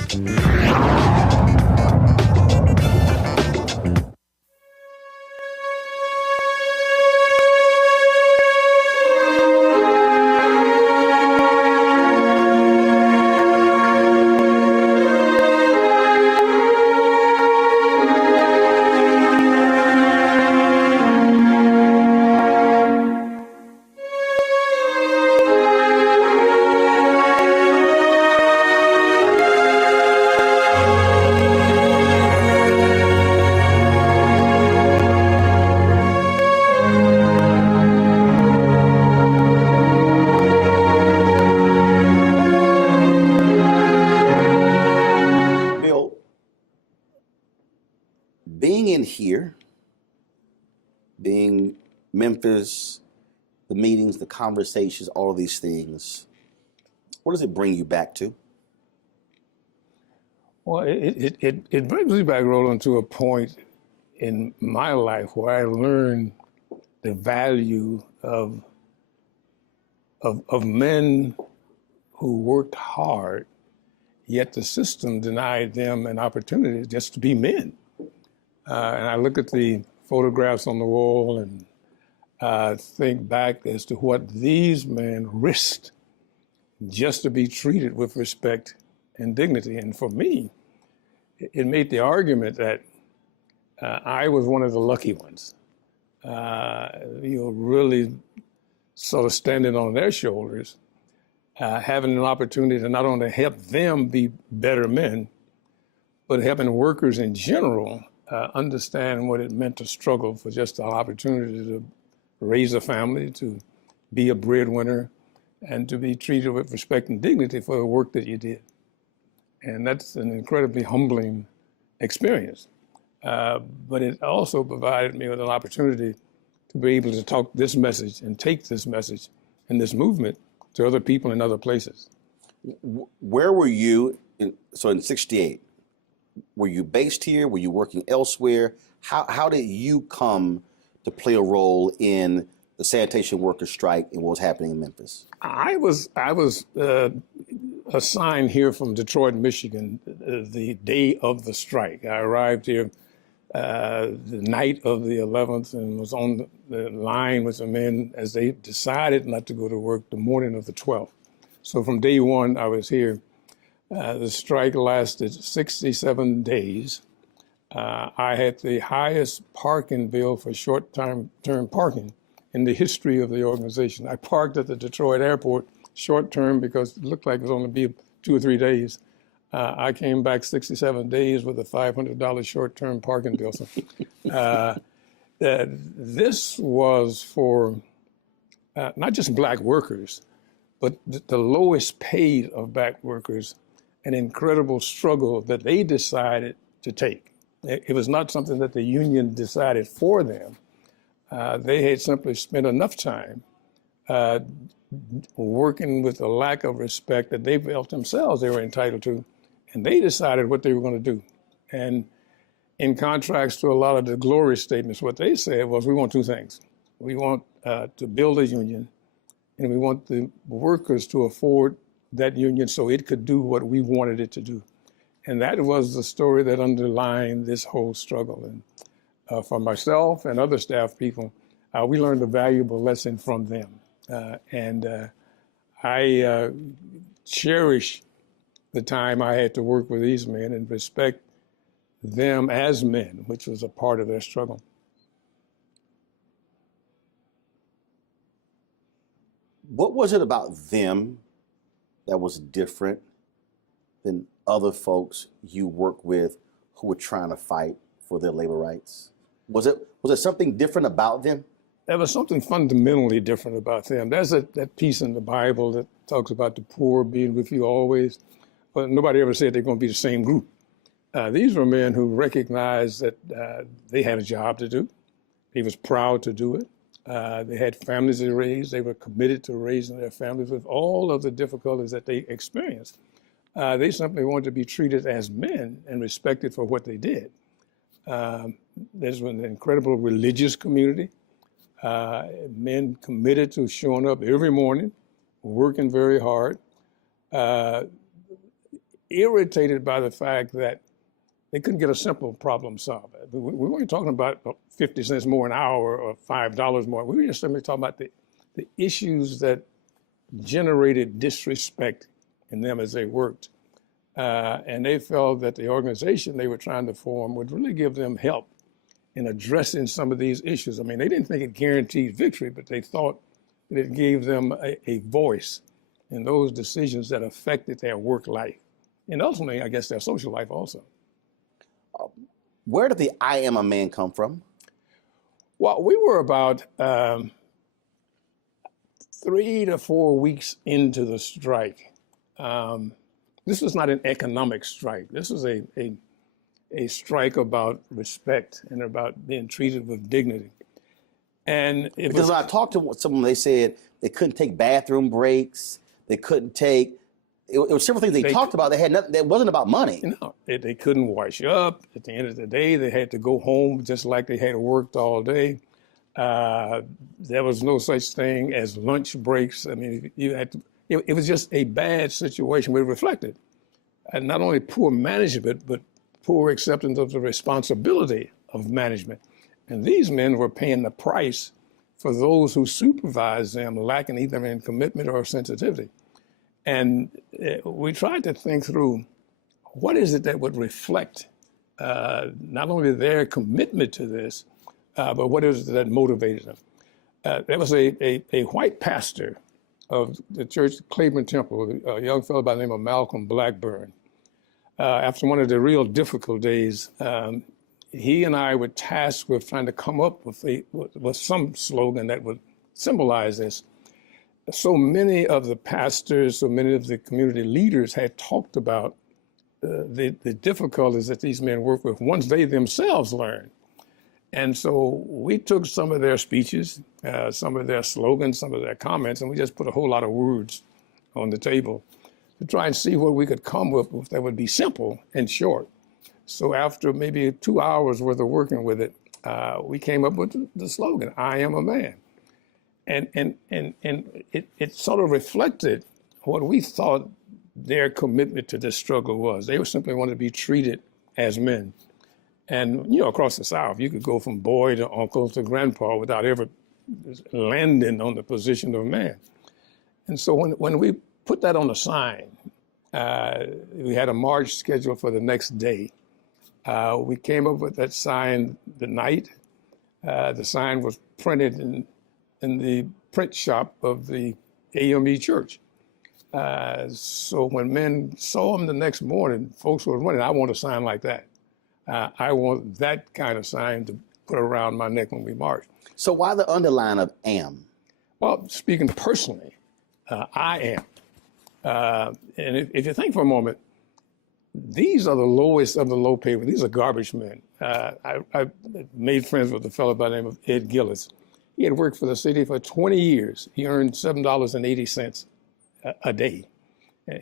Being in here, being Memphis, the meetings, the conversations, all of these things, what does it bring you back to? Well, it brings me back, Roland, to a point in my life where I learned the value of men who worked hard, yet the system denied them an opportunity just to be men. And I look at the photographs on the wall and think back as to what these men risked just to be treated with respect and dignity. And for me, it made the argument that I was one of the lucky ones. Really sort of standing on their shoulders, having an opportunity to not only help them be better men, but helping workers in general understand what it meant to struggle for just an opportunity to raise a family, to be a breadwinner, and to be treated with respect and dignity for the work that you did. And that's an incredibly humbling experience. But it also provided me with an opportunity to be able to talk this message and take this message and this movement to other people in other places. Where were you in 68? Were you based here? Were you working elsewhere? How did you come to play a role in the sanitation workers strike and what was happening in Memphis? I was assigned here from Detroit, Michigan, the day of the strike. I arrived here the night of the 11th and was on the line with the men as they decided not to go to work the morning of the 12th. So from day one, I was here. The strike lasted 67 days. I had the highest parking bill for short-term parking in the history of the organization. I parked at the Detroit airport short-term because it looked like it was only be 2 or 3 days. I came back 67 days with a $500 short-term parking bill. So, this was for not just black workers, but the lowest paid of black workers, an incredible struggle that they decided to take. It was not something that the union decided for them. They had simply spent enough time working with a lack of respect that they felt themselves they were entitled to, and they decided what they were going to do. And in contrast to a lot of the glory statements, what they said was, we want two things. We want to build a union, and we want the workers to afford that union so it could do what we wanted it to do. And that was the story that underlined this whole struggle. And for myself and other staff people, we learned a valuable lesson from them. I cherish the time I had to work with these men and respect them as men, which was a part of their struggle. What was it about them that was different than other folks you work with who were trying to fight for their labor rights? Was it something different about them? There was something fundamentally different about them. There's that piece in the Bible that talks about the poor being with you always, but nobody ever said they're going to be the same group. These were men who recognized that they had a job to do. They was proud to do it. They had families to raise. They were committed to raising their families with all of the difficulties that they experienced. They simply wanted to be treated as men and respected for what they did. There's an incredible religious community. Men committed to showing up every morning, working very hard, irritated by the fact that they couldn't get a simple problem solved. We weren't talking about 50 cents more an hour or $5 more. We were just simply talking about the issues that generated disrespect in them as they worked. And they felt that the organization they were trying to form would really give them help in addressing some of these issues. I mean, they didn't think it guaranteed victory, but they thought that it gave them a voice in those decisions that affected their work life. And ultimately, I guess, their social life also. Where did the I am a man come from? Well, we were about 3 to 4 weeks into the strike. This was not an economic strike. This was a strike about respect and about being treated with dignity. And because when I talked to someone, they said they couldn't take bathroom breaks. They couldn't take. It was several things they talked about. They had nothing. It wasn't about money. No, they couldn't wash up. At the end of the day, they had to go home just like they had worked all day. There was no such thing as lunch breaks. I mean, you had to. It was just a bad situation. We reflected, and not only poor management, but poor acceptance of the responsibility of management. And these men were paying the price for those who supervised them, lacking either in commitment or sensitivity. And we tried to think through what is it that would reflect not only their commitment to this, but what is it that motivated them. There was a white pastor of the church, Cleveland Temple, a young fellow by the name of Malcolm Blackburn. After one of the real difficult days, he and I were tasked with trying to come up with some slogan that would symbolize this. So many of the pastors, so many of the community leaders had talked about the difficulties that these men work with once they themselves learn. And so we took some of their speeches, some of their slogans, some of their comments, and we just put a whole lot of words on the table to try and see what we could come up with that would be simple and short. So after maybe 2 hours worth of working with it, we came up with the slogan, I am a man. And it sort of reflected what we thought their commitment to this struggle was. They simply wanted to be treated as men. And, across the South, you could go from boy to uncle to grandpa without ever landing on the position of man. And so when we put that on a sign, we had a march scheduled for the next day. We came up with that sign the night. The sign was printed in the print shop of the AME church. So when men saw them the next morning, folks were running, I want a sign like that. I want that kind of sign to put around my neck when we march. So why the underline of am? Well, speaking personally, I am. And if you think for a moment, these are the lowest of the low paid. These are garbage men. I made friends with a fellow by the name of Ed Gillis. He had worked for the city for 20 years. He earned $7.80 a day.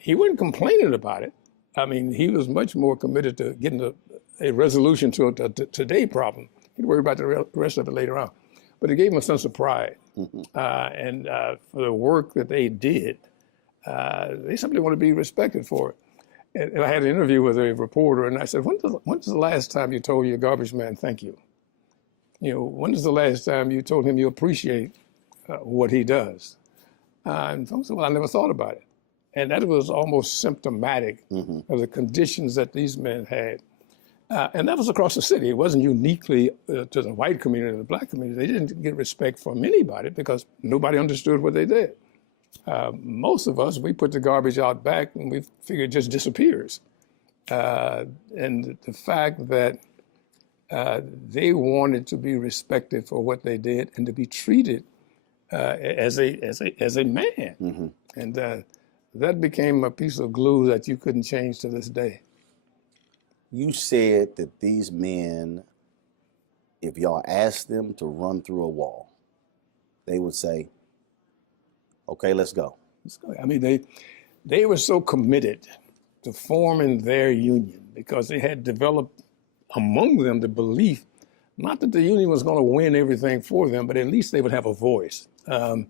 He wasn't complaining about it. I mean, he was much more committed to getting a resolution to a today problem. He'd worry about the rest of it later on. But it gave him a sense of pride. And for the work that they did, they simply want to be respected for it. And I had an interview with a reporter, and I said, when's the last time you told your garbage man thank you? When's the last time you told him you appreciate what he does? And folks said, well, I never thought about it. And that was almost symptomatic of the conditions that these men had. And that was across the city. It wasn't uniquely to the white community or the black community. They didn't get respect from anybody because nobody understood what they did. Most of us, we put the garbage out back and we figure it just disappears. And the fact that they wanted to be respected for what they did and to be treated as a man. And that became a piece of glue that you couldn't change to this day. You said that these men, if y'all asked them to run through a wall, they would say, okay, let's go. I mean, they were so committed to forming their union because they had developed among them the belief Not that the union was going to win everything for them, but at least they would have a voice. They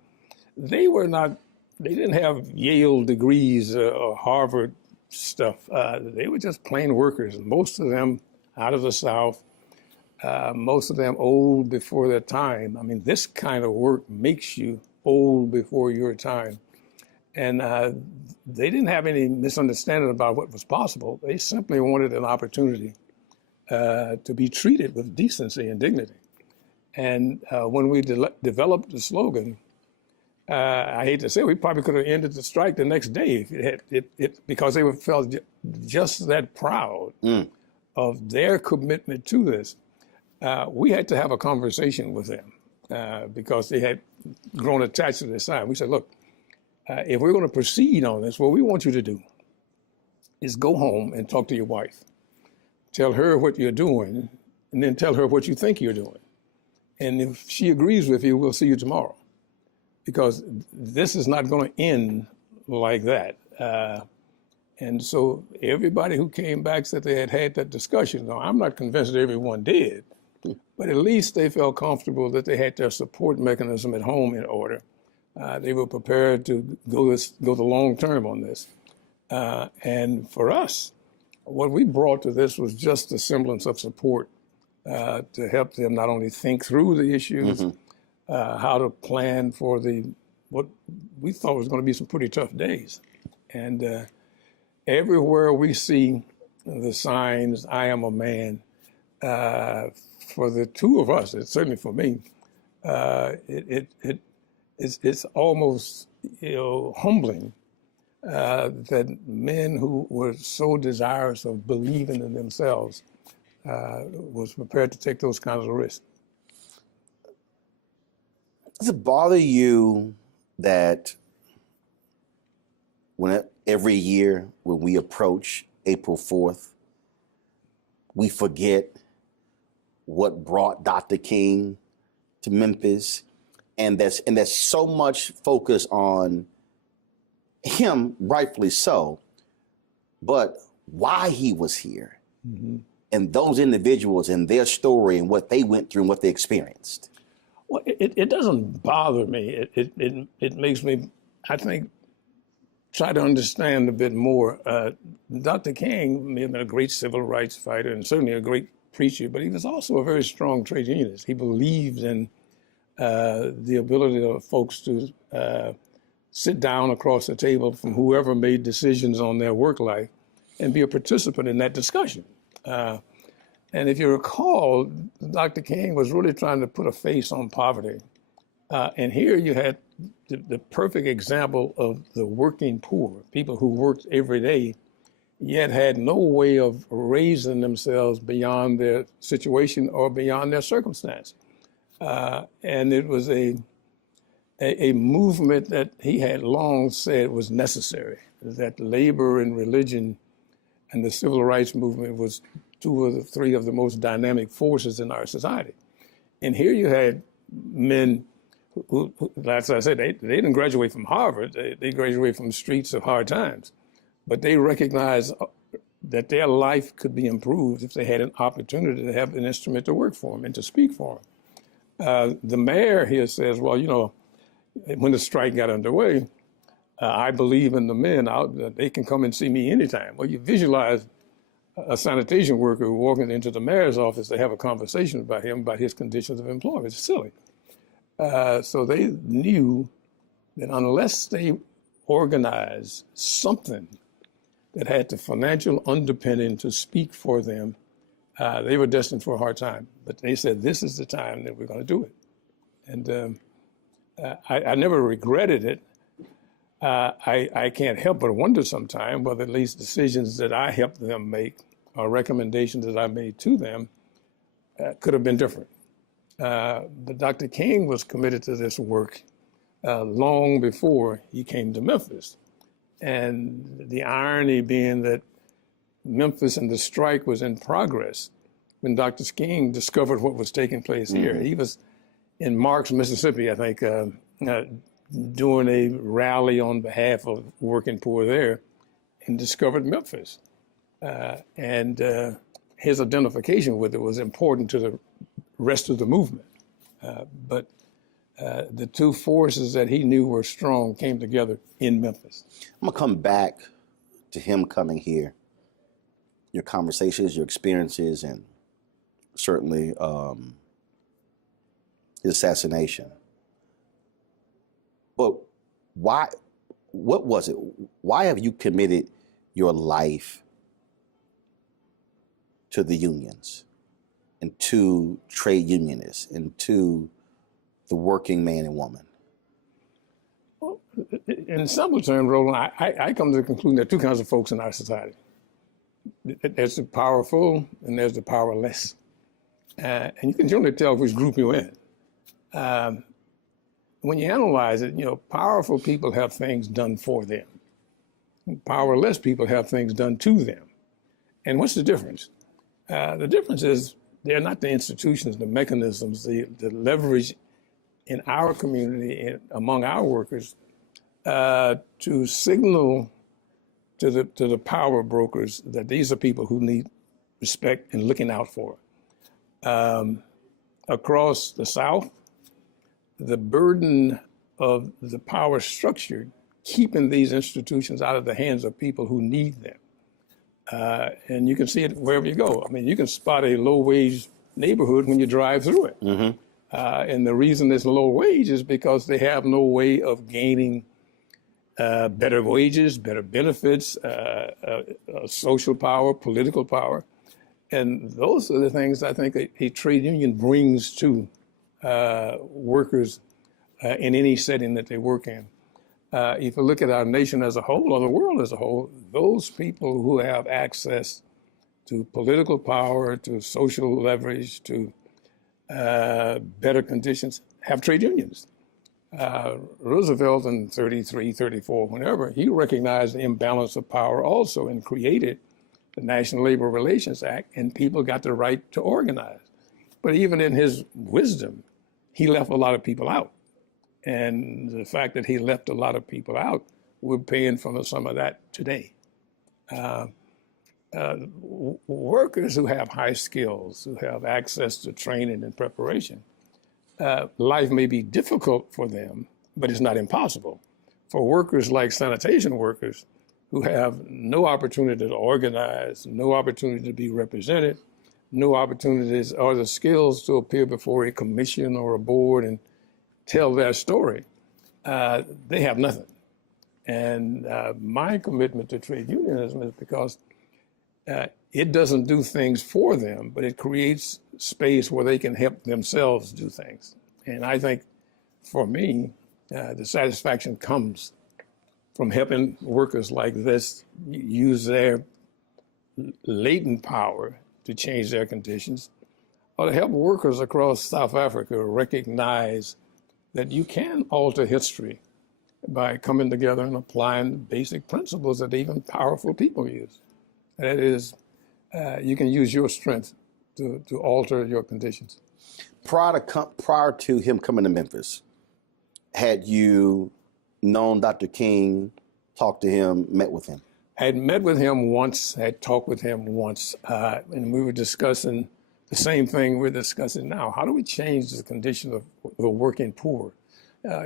didn't have Yale degrees or Harvard stuff. They were just plain workers. Most of them out of the South, most of them old before their time. I mean, this kind of work makes you old before your time. And they didn't have any misunderstanding about what was possible. They simply wanted an opportunity to be treated with decency and dignity. And when we developed the slogan, I hate to say it, we probably could have ended the strike the next day because they felt just that proud of their commitment to this. We had to have a conversation with them because they had grown attached to this side. We said, look, if we're going to proceed on this, what we want you to do is go home and talk to your wife. Tell her what you're doing, and then tell her what you think you're doing. And if she agrees with you, we'll see you tomorrow. Because this is not going to end like that. And so everybody who came back said they had that discussion. Now, I'm not convinced that everyone did, but at least they felt comfortable that they had their support mechanism at home in order. They were prepared to go the long term on this. And for us, what we brought to this was just a semblance of support to help them not only think through the issues, how to plan for what we thought was going to be some pretty tough days. And everywhere we see the signs, I am a man, for the two of us, it's certainly for me, it's almost humbling that men who were so desirous of believing in themselves was prepared to take those kinds of risks. Does it bother you that every year when we approach April 4th, we forget what brought Dr. King to Memphis, and there's so much focus on him, rightfully so, but why he was here, and those individuals and their story and what they went through and what they experienced? Well, it doesn't bother me. It makes me, I think, try to understand a bit more. Dr. King may have been a great civil rights fighter and certainly a great preacher, but he was also a very strong trade unionist. He believed in the ability of folks to sit down across the table from whoever made decisions on their work life and be a participant in that discussion. And if you recall, Dr. King was really trying to put a face on poverty. And here you had the perfect example of the working poor, people who worked every day, yet had no way of raising themselves beyond their situation or beyond their circumstance. And it was a movement that he had long said was necessary, that labor and religion and the civil rights movement was two of the three of the most dynamic forces in our society. And here you had men who as I said, they didn't graduate from Harvard, they graduated from the streets of hard times, but they recognized that their life could be improved if they had an opportunity to have an instrument to work for them and to speak for them. The mayor here says, well, when the strike got underway, I believe in the men out that they can come and see me anytime. Well, you visualize a sanitation worker walking into the mayor's office to have a conversation about him, about his conditions of employment. It's silly. So they knew that unless they organized something that had the financial underpinning to speak for them, they were destined for a hard time. But they said, this is the time that we're going to do it. And I never regretted it. I can't help but wonder sometimes whether at least decisions that I helped them make or recommendations that I made to them could have been different. But Dr. King was committed to this work long before he came to Memphis. And the irony being that Memphis and the strike was in progress when Dr. King discovered what was taking place here. He was in Marks, Mississippi, I think, doing a rally on behalf of working poor there, and discovered Memphis. And his identification with it was important to the rest of the movement. But the two forces that he knew were strong came together in Memphis. I'm going to come back to him coming here, your conversations, your experiences, and certainly his assassination. But why? What was it? Why have you committed your life to the unions and to trade unionists and to the working man and woman? Well, in simple terms, Roland, I come to the conclusion there are two kinds of folks in our society. There's the powerful and there's the powerless. And you can generally tell which group you're in. When you analyze it, powerful people have things done for them. Powerless people have things done to them. And what's the difference? The difference is they're not the institutions, the mechanisms, the leverage in our community and among our workers to signal to the power brokers that these are people who need respect and looking out for. Across the South, the burden of the power structure keeping these institutions out of the hands of people who need them. And you can see it wherever you go. I mean, you can spot a low-wage neighborhood when you drive through it. Mm-hmm. And the reason it's low wage is because they have no way of gaining better wages, better benefits, social power, political power. And those are the things I think a trade union brings to workers in any setting that they work in. If you look at our nation as a whole, or the world as a whole, those people who have access to political power, to social leverage, to better conditions, have trade unions. Roosevelt in 33, 34, whenever, he recognized the imbalance of power also and created the National Labor Relations Act, and people got the right to organize. But even in his wisdom, he left a lot of people out. And the fact that he left a lot of people out, we're paying for some of that today. Workers who have high skills, who have access to training and preparation, life may be difficult for them, but it's not impossible. For workers like sanitation workers who have no opportunity to organize, no opportunity to be represented, no opportunities or the skills to appear before a commission or a board and tell their story, they have nothing. And my commitment to trade unionism is because it doesn't do things for them, but it creates space where they can help themselves do things. And I think, for me, the satisfaction comes from helping workers like this use their latent power to change their conditions, or to help workers across South Africa recognize that you can alter history by coming together and applying the basic principles that even powerful people use. That is, you can use your strength to alter your conditions. Prior to him coming to Memphis, had you known Dr. King, talked to him, met with him? I had met with him once, had talked with him once, and we were discussing the same thing we're discussing now. How do we change the condition of the working poor?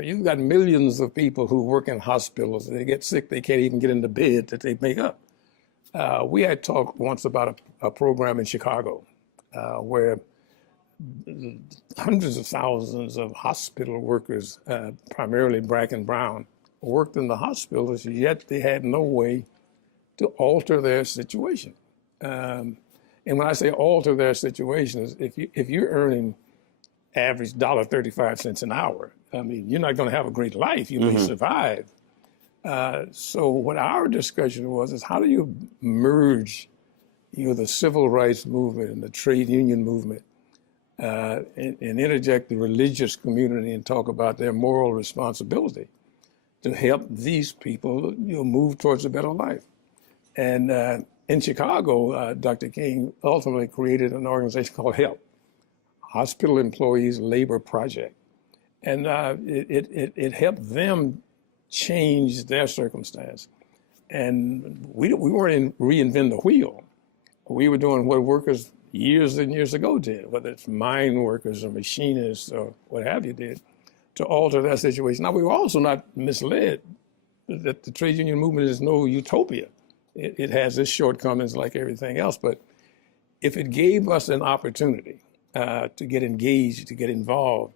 You've got millions of people who work in hospitals. They get sick, they can't even get into bed that they make up. We had talked once about a program in Chicago where hundreds of thousands of hospital workers, primarily black and brown, worked in the hospitals, yet they had no way to alter their situation. And when I say alter their situation, is if you're earning average $1.35 an hour, I mean, you're not going to have a great life. You may survive. So what our discussion was is how do you merge, the civil rights movement and the trade union movement, and interject the religious community and talk about their moral responsibility to help these people, move towards a better life. And in Chicago, Dr. King ultimately created an organization called HELP, Hospital Employees Labor Project. And it helped them change their circumstance. And we weren't reinventing the wheel. We were doing what workers years and years ago did, whether it's mine workers or machinists or what have you did, to alter that situation. Now, we were also not misled that the trade union movement is no utopia. It has its shortcomings like everything else, but if it gave us an opportunity to get engaged, to get involved,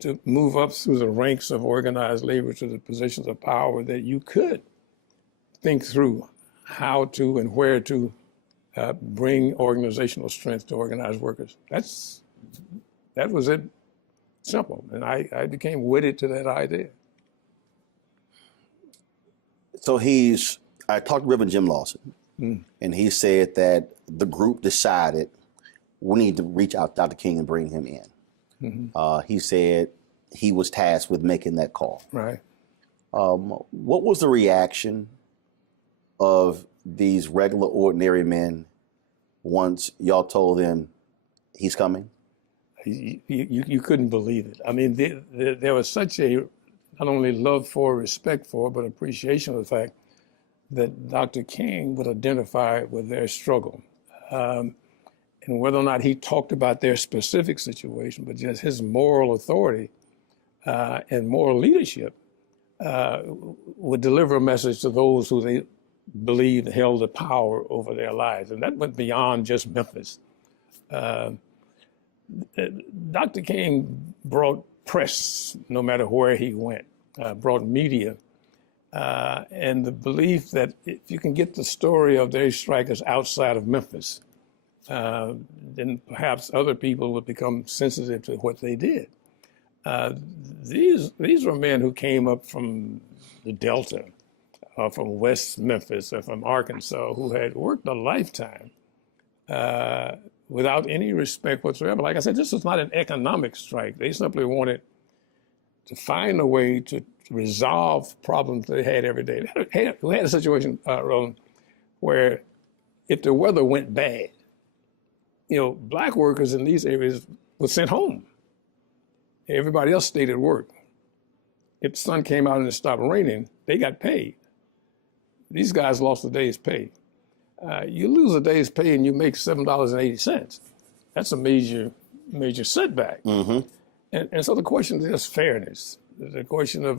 to move up through the ranks of organized labor to the positions of power, that you could think through how to and where to bring organizational strength to organized workers. That was it, simple. And I became wedded to that idea. So I talked to Reverend Jim Lawson, and he said that the group decided we need to reach out to Dr. King and bring him in. He said he was tasked with making that call. Right. What was the reaction of these regular, ordinary men once y'all told them he's coming? You couldn't believe it. I mean, there was such a not only love for, respect for, but appreciation of the fact that Dr. King would identify with their struggle. And whether or not he talked about their specific situation, but just his moral authority and moral leadership would deliver a message to those who they believed held the power over their lives. And that went beyond just Memphis. Dr. King brought press no matter where he went, brought media, and the belief that if you can get the story of their strikers outside of Memphis, then perhaps other people would become sensitive to what they did. These were men who came up from the Delta, from West Memphis, or from Arkansas, who had worked a lifetime without any respect whatsoever. Like I said, this was not an economic strike. They simply wanted to find a way to resolve problems they had every day. We had a situation, Roland, where if the weather went bad, black workers in these areas were sent home. Everybody else stayed at work. If the sun came out and it stopped raining, they got paid. These guys lost a day's pay. You lose a day's pay and you make $7.80. That's a major setback. And so the question is fairness. The question of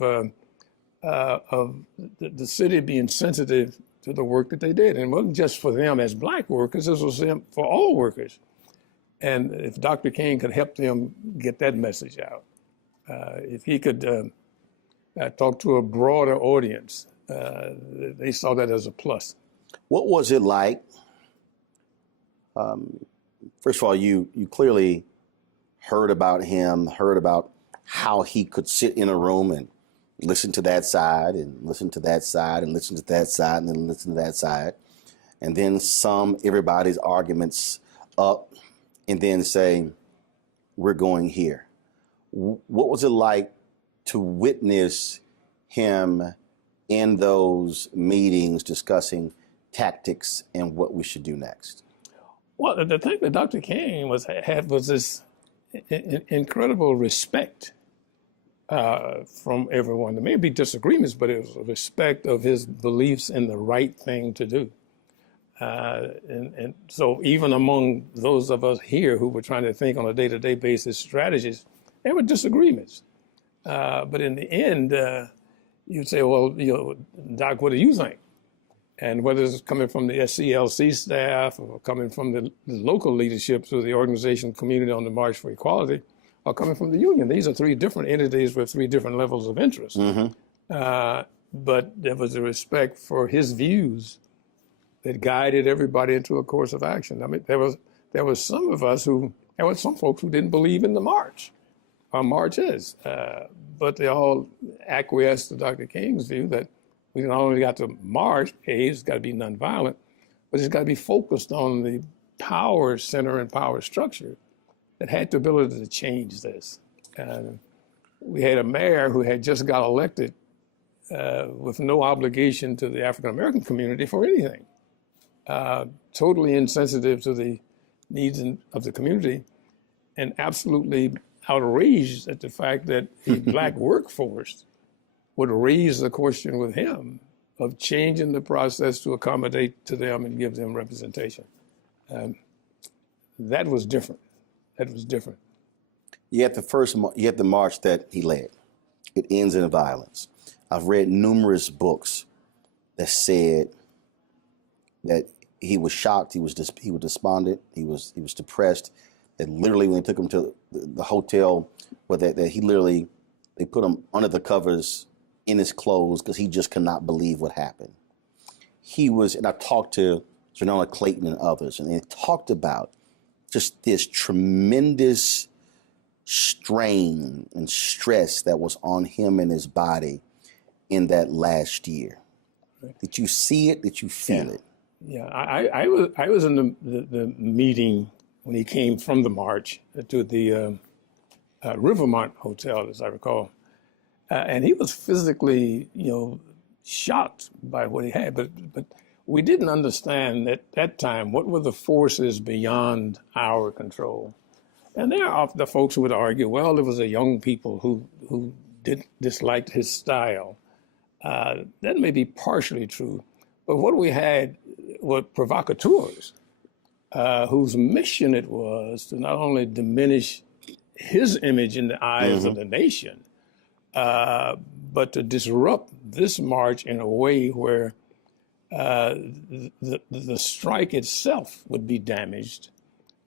the city being sensitive to the work that they did. And it wasn't just for them as black workers, this was for all workers. And if Dr. King could help them get that message out, if he could talk to a broader audience, they saw that as a plus. What was it like? First of all, you clearly heard about him, heard about how he could sit in a room and listen to that side and listen to that side and listen to that side and then listen to that side, and then sum everybody's arguments up and then say, we're going here. What was it like to witness him in those meetings discussing tactics and what we should do next? Well, the thing that Dr. King had was this incredible respect from everyone. There may be disagreements, but it was a respect of his beliefs in the right thing to do. And so even among those of us here who were trying to think on a day-to-day basis strategies, there were disagreements. But in the end, you'd say, well, Doc, what do you think? And whether it's coming from the SCLC staff or coming from the local leadership through the organization Community on the March for Equality, or coming from the union. These are three different entities with three different levels of interest. But there was a respect for his views that guided everybody into a course of action. I mean, there was some folks who didn't believe in the march, or marches, but they all acquiesced to Dr. King's view that we not only got to march, it's got to be nonviolent, but it's got to be focused on the power center and power structure that had the ability to change this. We had a mayor who had just got elected with no obligation to the African-American community for anything, totally insensitive to the needs of the community, and absolutely outraged at the fact that a black workforce would raise the question with him of changing the process to accommodate to them and give them representation. that was different. That was different. You had the march that he led. It ends in violence. I've read numerous books that said that he was shocked, he was despondent, he was depressed. That literally, when they took him to the hotel, where they put him under the covers in his clothes because he just could not believe what happened. And I talked to Janella Clayton and others, and they talked about just this tremendous strain and stress that was on him and his body in that last year. Did you see it? Did you feel it? Yeah, I was in the meeting when he came from the march to the Rivermont Hotel, as I recall, and he was physically, shocked by what he had. But we didn't understand at that time what were the forces beyond our control. And there are the folks who would argue, well, there was a young people who disliked his style. That may be partially true, but what we had were provocateurs whose mission it was to not only diminish his image in the eyes of the nation, but to disrupt this march in a way where the strike itself would be damaged,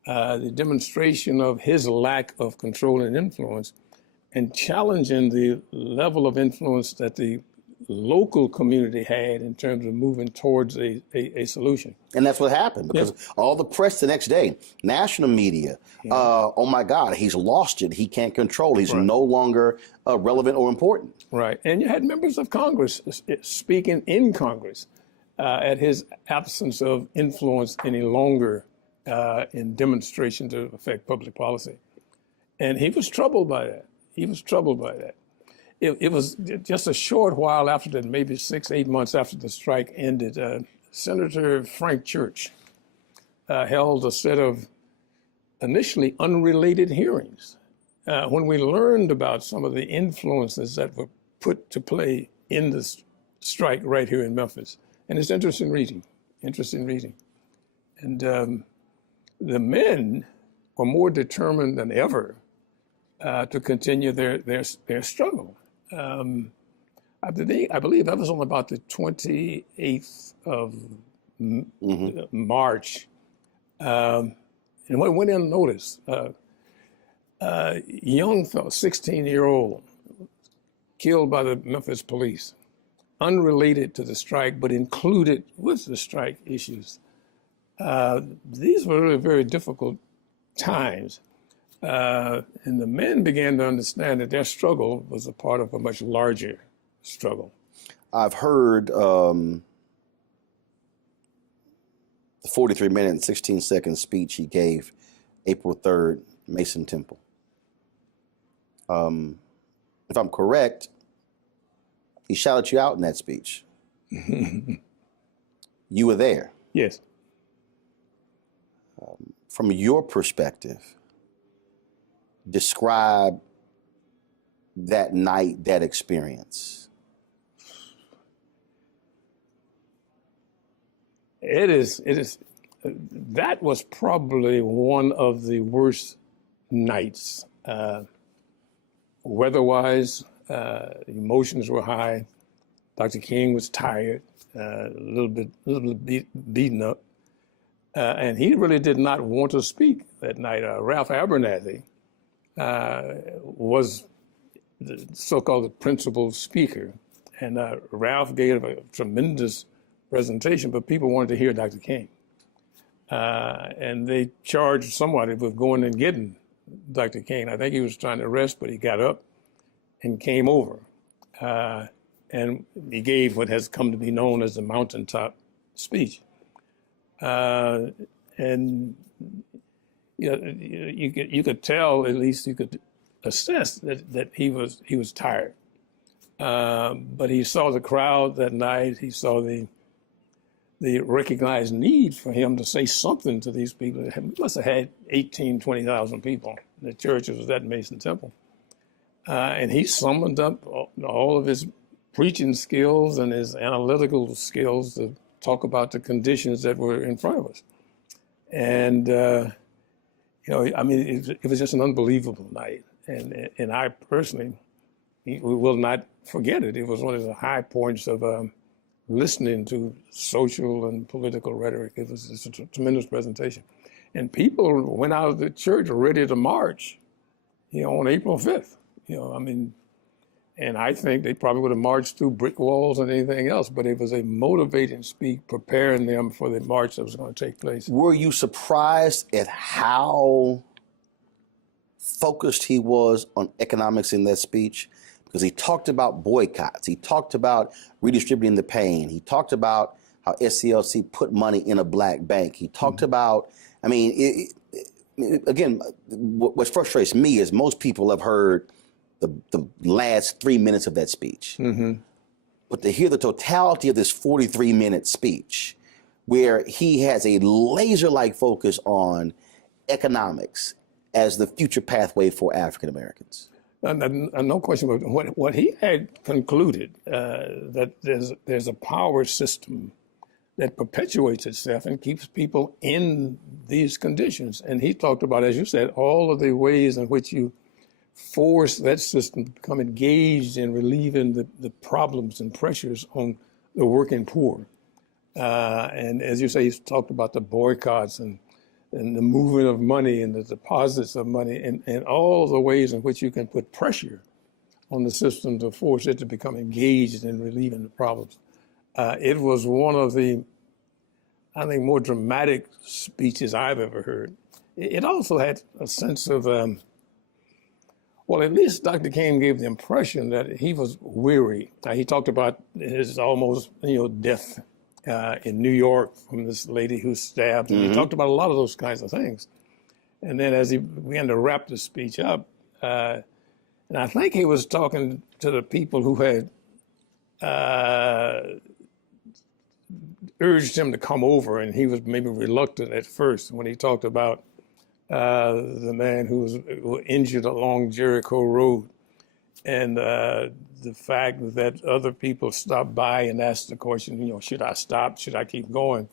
the demonstration of his lack of control and influence, and challenging the level of influence that the local community had in terms of moving towards a solution. And that's what happened, because all the press the next day, national media, oh my God, he's lost it. He can't control. He's no longer relevant or important. Right. And you had members of Congress speaking in Congress at his absence of influence any longer in demonstration to affect public policy. And he was troubled by that. It was just a short while after that, maybe 6-8 months after the strike ended, Senator Frank Church held a set of initially unrelated hearings. When we learned about some of the influences that were put to play in the strike right here in Memphis. And it's interesting reading. And the men were more determined than ever to continue their struggle. I believe that was on about the 28th of March. And what went unnoticed, young fellow, 16-year-old, killed by the Memphis police, unrelated to the strike, but included with the strike issues. These were really very difficult times. And the men began to understand that their struggle was a part of a much larger struggle. I've heard the 43-minute and 16-second speech he gave April 3rd, Mason Temple. If I'm correct, he shouted you out in that speech. You were there. Yes. From your perspective, describe that night, that experience. It is, that was probably one of the worst nights. Weather-wise, emotions were high. Dr. King was tired, a little bit beaten up. And he really did not want to speak that night. Ralph Abernathy was the so-called principal speaker. And Ralph gave a tremendous presentation, but people wanted to hear Dr. King. And they charged somebody with going and getting Dr. King. I think he was trying to rest, but he got up and came over. And he gave what has come to be known as the mountaintop speech. And you could tell, at least you could assess that he was tired. But he saw the crowd that night. He saw the recognized need for him to say something to these people. He must have had 18, 20,000 people. The church was at Mason Temple. And he summoned up all of his preaching skills and his analytical skills to talk about the conditions that were in front of us. And I mean, it was just an unbelievable night. And I personally, we will not forget it. It was one of the high points of listening to social and political rhetoric. It was just a tremendous presentation. And people went out of the church ready to march, on April 5th. And I think they probably would have marched through brick walls and anything else, but it was a motivating speech preparing them for the march that was going to take place. Were you surprised at how focused he was on economics in that speech? Because he talked about boycotts. He talked about redistributing the pain. He talked about how SCLC put money in a black bank. He talked about, again, what frustrates me is most people have heard the last 3 minutes of that speech. But to hear the totality of this 43-minute speech, where he has a laser-like focus on economics as the future pathway for African Americans. No question about it. What he had concluded, that there's a power system that perpetuates itself and keeps people in these conditions. And he talked about, as you said, all of the ways in which you force that system to become engaged in relieving the problems and pressures on the working poor. And as you say, he's talked about the boycotts and the movement of money and the deposits of money and all the ways in which you can put pressure on the system to force it to become engaged in relieving the problems. It was one of the, I think, more dramatic speeches I've ever heard. It also had a sense of, well, at least Dr. King gave the impression that he was weary. He talked about his almost, death in New York from this lady who stabbed him. He talked about a lot of those kinds of things. And then as he began to wrap the speech up, and I think he was talking to the people who had urged him to come over, and he was maybe reluctant at first when he talked about the man who was injured along Jericho Road, and the fact that other people stopped by and asked the question, should I stop? Should I keep going?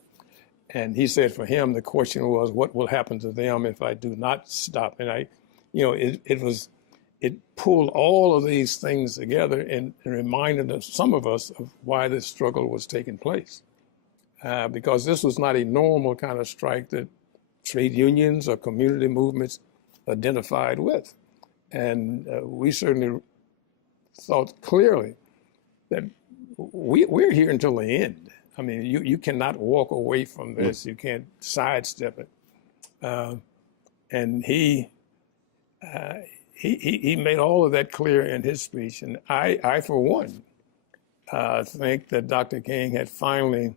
And he said for him, the question was, what will happen to them if I do not stop? And it pulled all of these things together and reminded some of us of why this struggle was taking place. Because this was not a normal kind of strike that trade unions or community movements identified with. And we certainly thought clearly that we're here until the end. I mean, you cannot walk away from this. You can't sidestep it. And he made all of that clear in his speech. And I for one, think that Dr. King had finally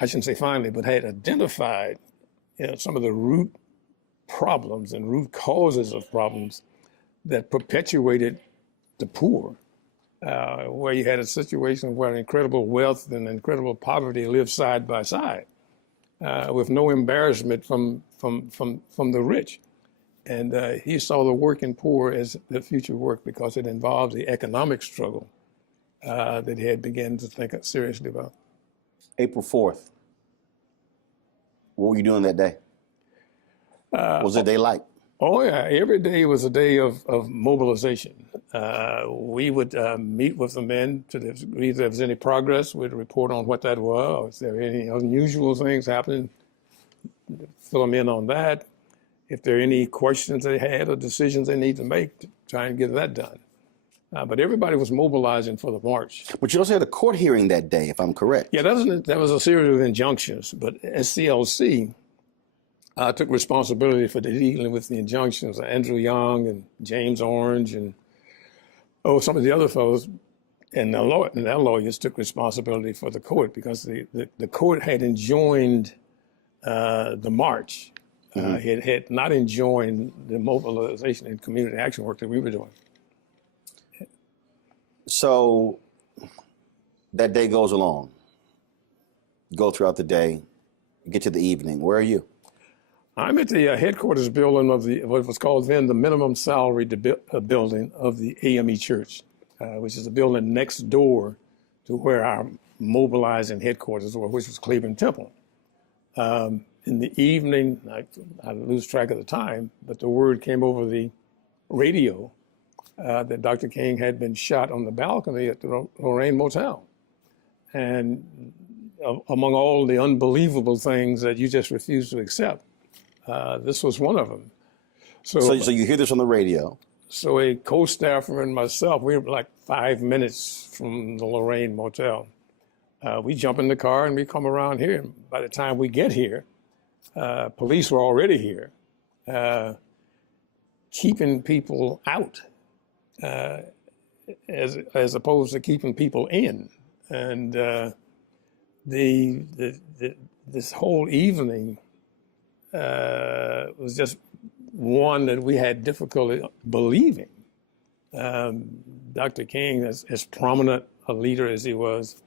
I shouldn't say finally, but had identified some of the root problems and root causes of problems that perpetuated the poor, where you had a situation where incredible wealth and incredible poverty lived side by side, with no embarrassment from the rich. And he saw the working poor as the future work because it involved the economic struggle that he had begun to think seriously about. April 4th. What were you doing that day? What was the day like? Oh, yeah. Every day was a day of mobilization. We would meet with the men to the degree there was any progress. We'd report on what that was. If there were any unusual things happening, fill them in on that. If there are any questions they had or decisions they need to make, to try and get that done. But everybody was mobilizing for the march. But you also had a court hearing that day, if I'm correct. Yeah, that was a series of injunctions. But SCLC took responsibility for dealing with the injunctions. Andrew Young and James Orange and some of the other fellows and their lawyers took responsibility for the court because the court had enjoined the march. It had not enjoined the mobilization and community action work that we were doing. So that day goes along. You go throughout the day, you get to the evening. Where are you? I'm at the headquarters building of what was called then the minimum salary building of the AME Church, which is a building next door to where our mobilizing headquarters were, which was Cleveland Temple. And in the evening, I lose track of the time, but the word came over the radio that Dr. King had been shot on the balcony at the Lorraine Motel. And among all the unbelievable things that you just refuse to accept, this was one of them. So you hear this on the radio. So a co-staffer and myself, we were like 5 minutes from the Lorraine Motel. We jump in the car and we come around here. And by the time we get here, police were already here, keeping people out as opposed to keeping people in. And this whole evening was just one that we had difficulty believing. Dr. King, as prominent a leader as he was,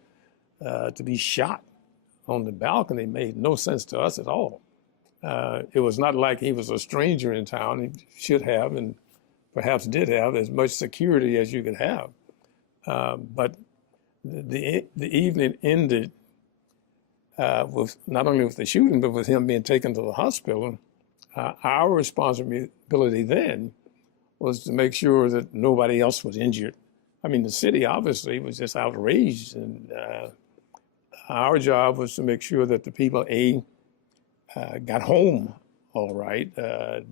to be shot on the balcony made no sense to us at all. It was not like he was a stranger in town. He should have, and perhaps did have, as much security as you could have. But the evening ended with not only with the shooting, but with him being taken to the hospital. Our responsibility then was to make sure that nobody else was injured. I mean, the city obviously was just outraged, and our job was to make sure that the people, got home all right,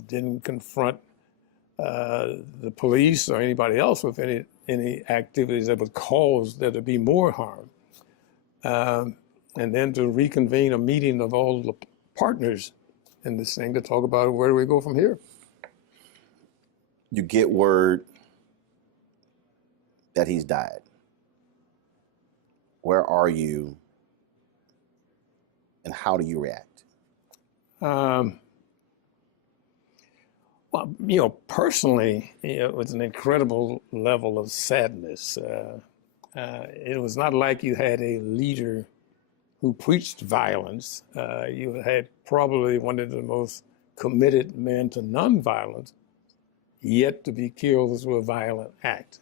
didn't confront the police or anybody else with any activities that would cause there to be more harm. And then to reconvene a meeting of all the partners in this thing to talk about where do we go from here. You get word that he's died. Where are you and how do you react? Well, personally, it was an incredible level of sadness. It was not like you had a leader who preached violence. You had probably one of the most committed men to nonviolence, yet to be killed through a violent act.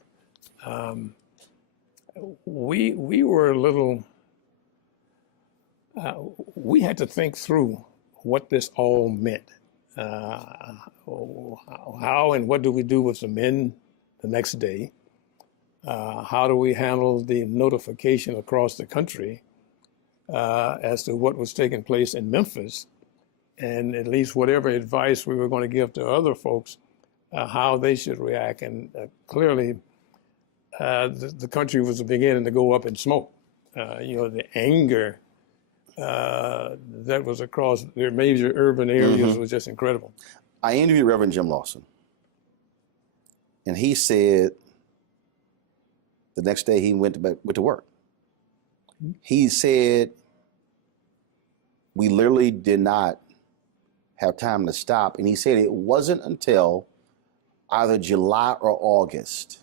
We were a little, we had to think through what this all meant. How and what do we do with the men the next day? How do we handle the notification across the country as to what was taking place in Memphis, and at least whatever advice we were going to give to other folks, how they should react. And clearly, the country was beginning to go up in smoke. The anger that was across their major urban areas was just incredible. I interviewed Reverend Jim Lawson, and he said the next day he went to work. He said, we literally did not have time to stop. And he said it wasn't until either July or August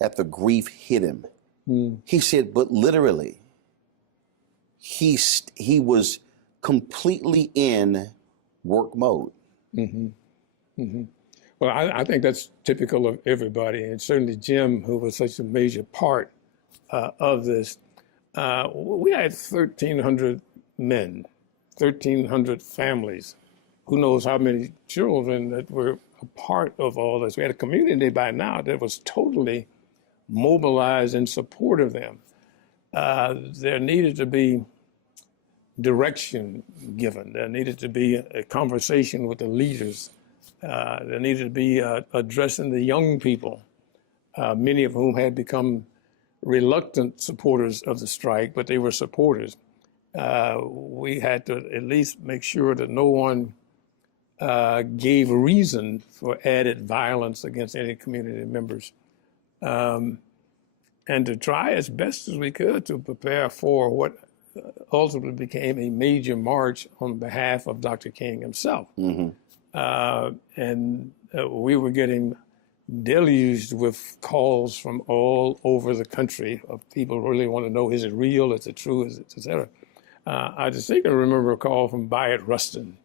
that the grief hit him. He said, but literally, he was completely in work mode. Well, I think that's typical of everybody, and certainly Jim, who was such a major part of this. We had 1,300 men, 1,300 families, who knows how many children that were a part of all this. We had a community by now that was totally mobilized in support of them. There needed to be direction given. There needed to be a conversation with the leaders. There needed to be addressing the young people, many of whom had become reluctant supporters of the strike, but they were supporters. We had to at least make sure that no one gave reason for added violence against any community members. And to try as best as we could to prepare for what ultimately became a major march on behalf of Dr. King himself. And we were getting deluged with calls from all over the country of people who really want to know, is it real, is it true, is it, et cetera. I distinctly remember a call from Byatt Rustin,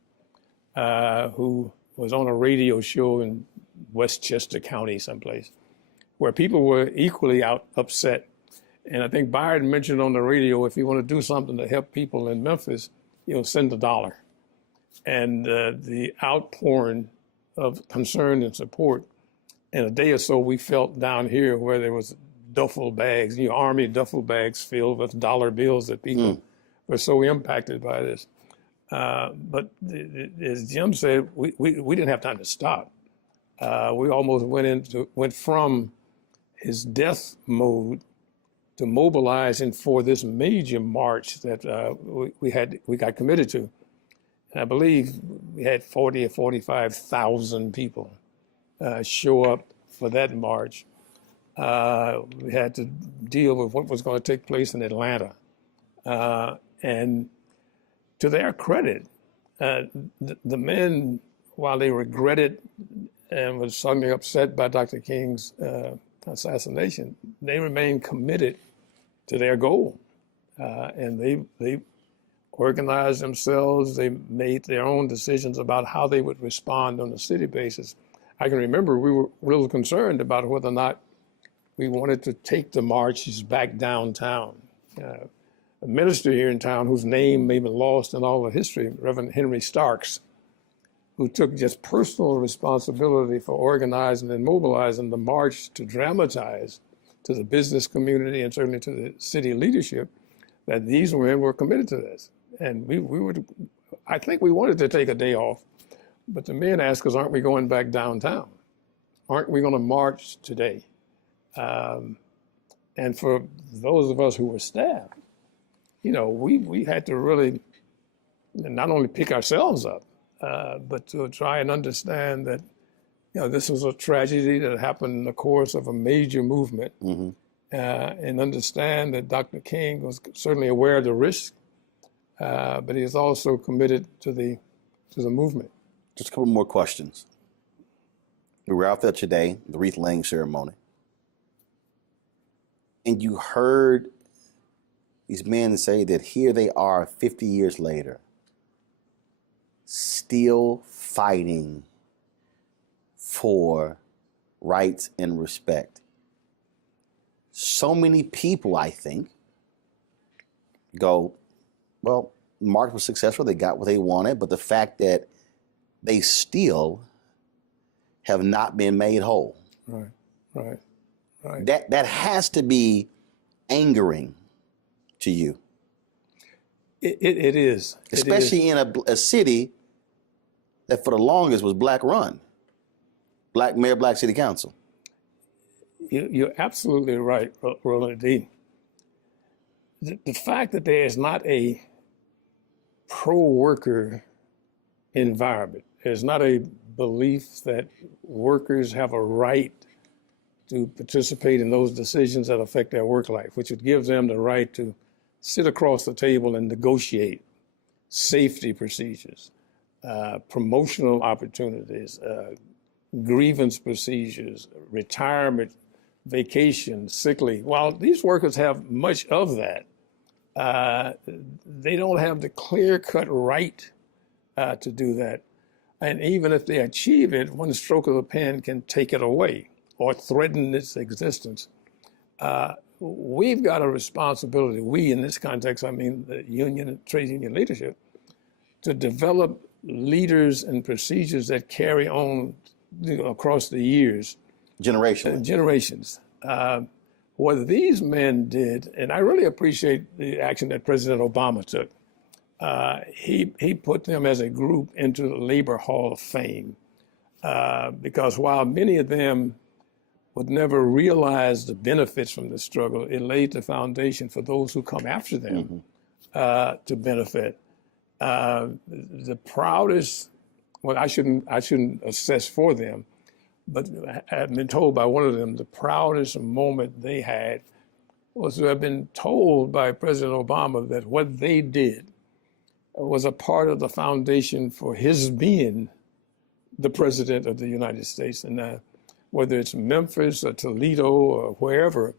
who was on a radio show in Westchester County someplace, where people were equally upset. And I think Byatt mentioned on the radio, if you want to do something to help people in Memphis, send $1. and the outpouring of concern and support. In a day or so, we felt down here where there was duffel bags, army duffel bags filled with dollar bills that people were so impacted by this. But as Jim said, we didn't have time to stop. We almost went from his death mode to mobilizing for this major march that we got committed to. And I believe we had 40 or 45,000 people show up for that march. We had to deal with what was going to take place in Atlanta. And to their credit, the men, while they regretted and was suddenly upset by Dr. King's assassination, they remained committed to their goal. And they organized themselves. They made their own decisions about how they would respond on a city basis. I can remember we were a little concerned about whether or not we wanted to take the marches back downtown. A minister here in town whose name may be lost in all the history, Reverend Henry Starks, who took just personal responsibility for organizing and mobilizing the march to dramatize to the business community and certainly to the city leadership that these men were committed to this. And I think we wanted to take a day off, but the men asked us, aren't we going back downtown? Aren't we going to march today? And for those of us who were staff, we had to really not only pick ourselves up, but to try and understand that, this was a tragedy that happened in the course of a major movement, and understand that Dr. King was certainly aware of the risk, but he is also committed to the movement. Just a couple more questions. We were out there today, the wreath laying ceremony, and you heard these men say that here they are 50 years later, still fighting for rights and respect. So many people, I think, go, well, Mark was successful, they got what they wanted, but the fact that they still have not been made whole. Right. That has to be angering to you. It is. Especially in a city that for the longest was black run. Black mayor, black city council. You're absolutely right, Roland. The fact that there is not a pro-worker environment, there's not a belief that workers have a right to participate in those decisions that affect their work life, which would give them the right to sit across the table and negotiate safety procedures, promotional opportunities, grievance procedures, retirement, vacation, sick leave. While these workers have much of that, they don't have the clear-cut right to do that. And even if they achieve it, one stroke of the pen can take it away or threaten its existence. We've got a responsibility, we in this context, I mean the union and trade union leadership, to develop leaders and procedures that carry on across the years. Generations. What these men did, and I really appreciate the action that President Obama took. He put them as a group into the Labor Hall of Fame because while many of them would never realize the benefits from the struggle, it laid the foundation for those who come after them to benefit. The proudest, well, I shouldn't assess for them, but I've been told by one of them the proudest moment they had was to have been told by President Obama that what they did was a part of the foundation for his being the president of the United States. And whether it's Memphis or Toledo or wherever,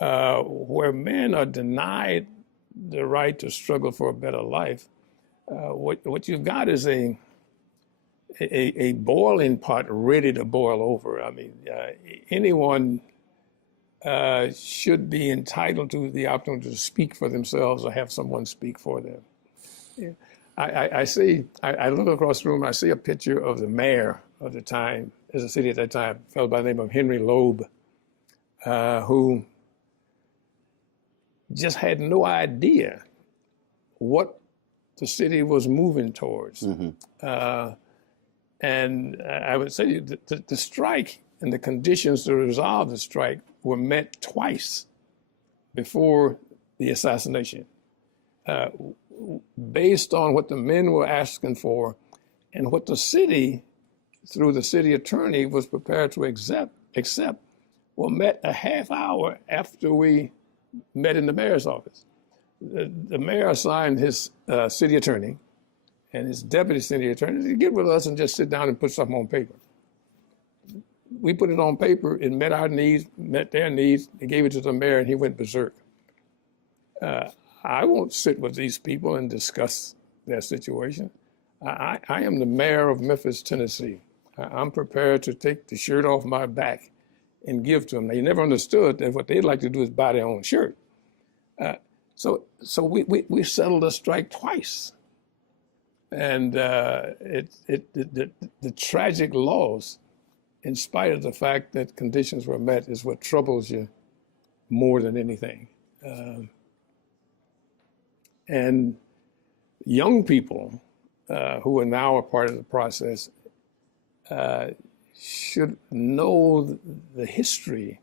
where men are denied the right to struggle for a better life, what you've got is a boiling pot ready to boil over. I mean, anyone should be entitled to the opportunity to speak for themselves or have someone speak for them. Yeah. I look across the room and I see a picture of the mayor of the time, as a city at that time, a fellow by the name of Henry Loeb, who just had no idea what the city was moving towards. And I would say the strike and the conditions to resolve the strike were met twice before the assassination, based on what the men were asking for and what the city, through the city attorney, was prepared to accept were met a half hour after we met in the mayor's office. The mayor assigned his city attorney and his deputy city attorney to get with us and just sit down and put something on paper. We put it on paper, it met our needs, met their needs, they gave it to the mayor and he went berserk. I won't sit with these people and discuss their situation. I am the mayor of Memphis, Tennessee. I'm prepared to take the shirt off my back and give to them. They never understood that what they'd like to do is buy their own shirt. So we settled a strike twice. And the tragic loss, in spite of the fact that conditions were met, is what troubles you more than anything. And young people who are now a part of the process should know the history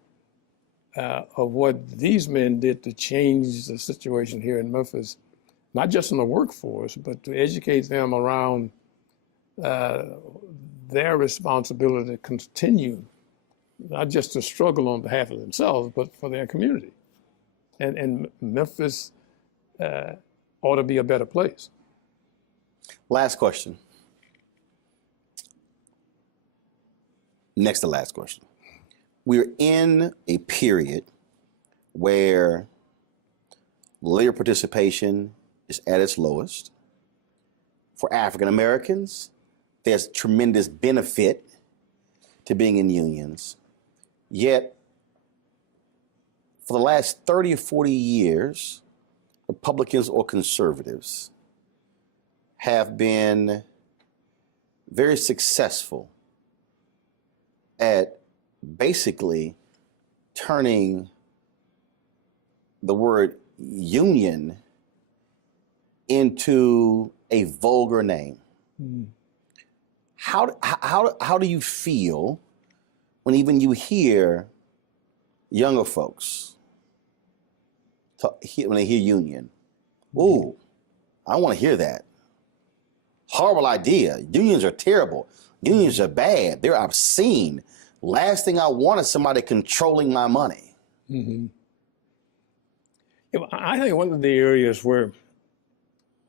of what these men did to change the situation here in Memphis, not just in the workforce, but to educate them around their responsibility to continue, not just to struggle on behalf of themselves, but for their community. And Memphis ought to be a better place. Last question. Next to last question. We're in a period where labor participation is at its lowest. For African Americans, there's tremendous benefit to being in unions. Yet, for the last 30 or 40 years, Republicans or conservatives have been very successful at basically turning the word union into a vulgar name. How do you feel when even you hear younger folks when they hear union? Ooh, I don't want to hear that. Horrible idea. Unions are terrible. Unions are bad. They're obscene. Last thing I want is somebody controlling my money. Mm-hmm. Yeah, I think one of the areas where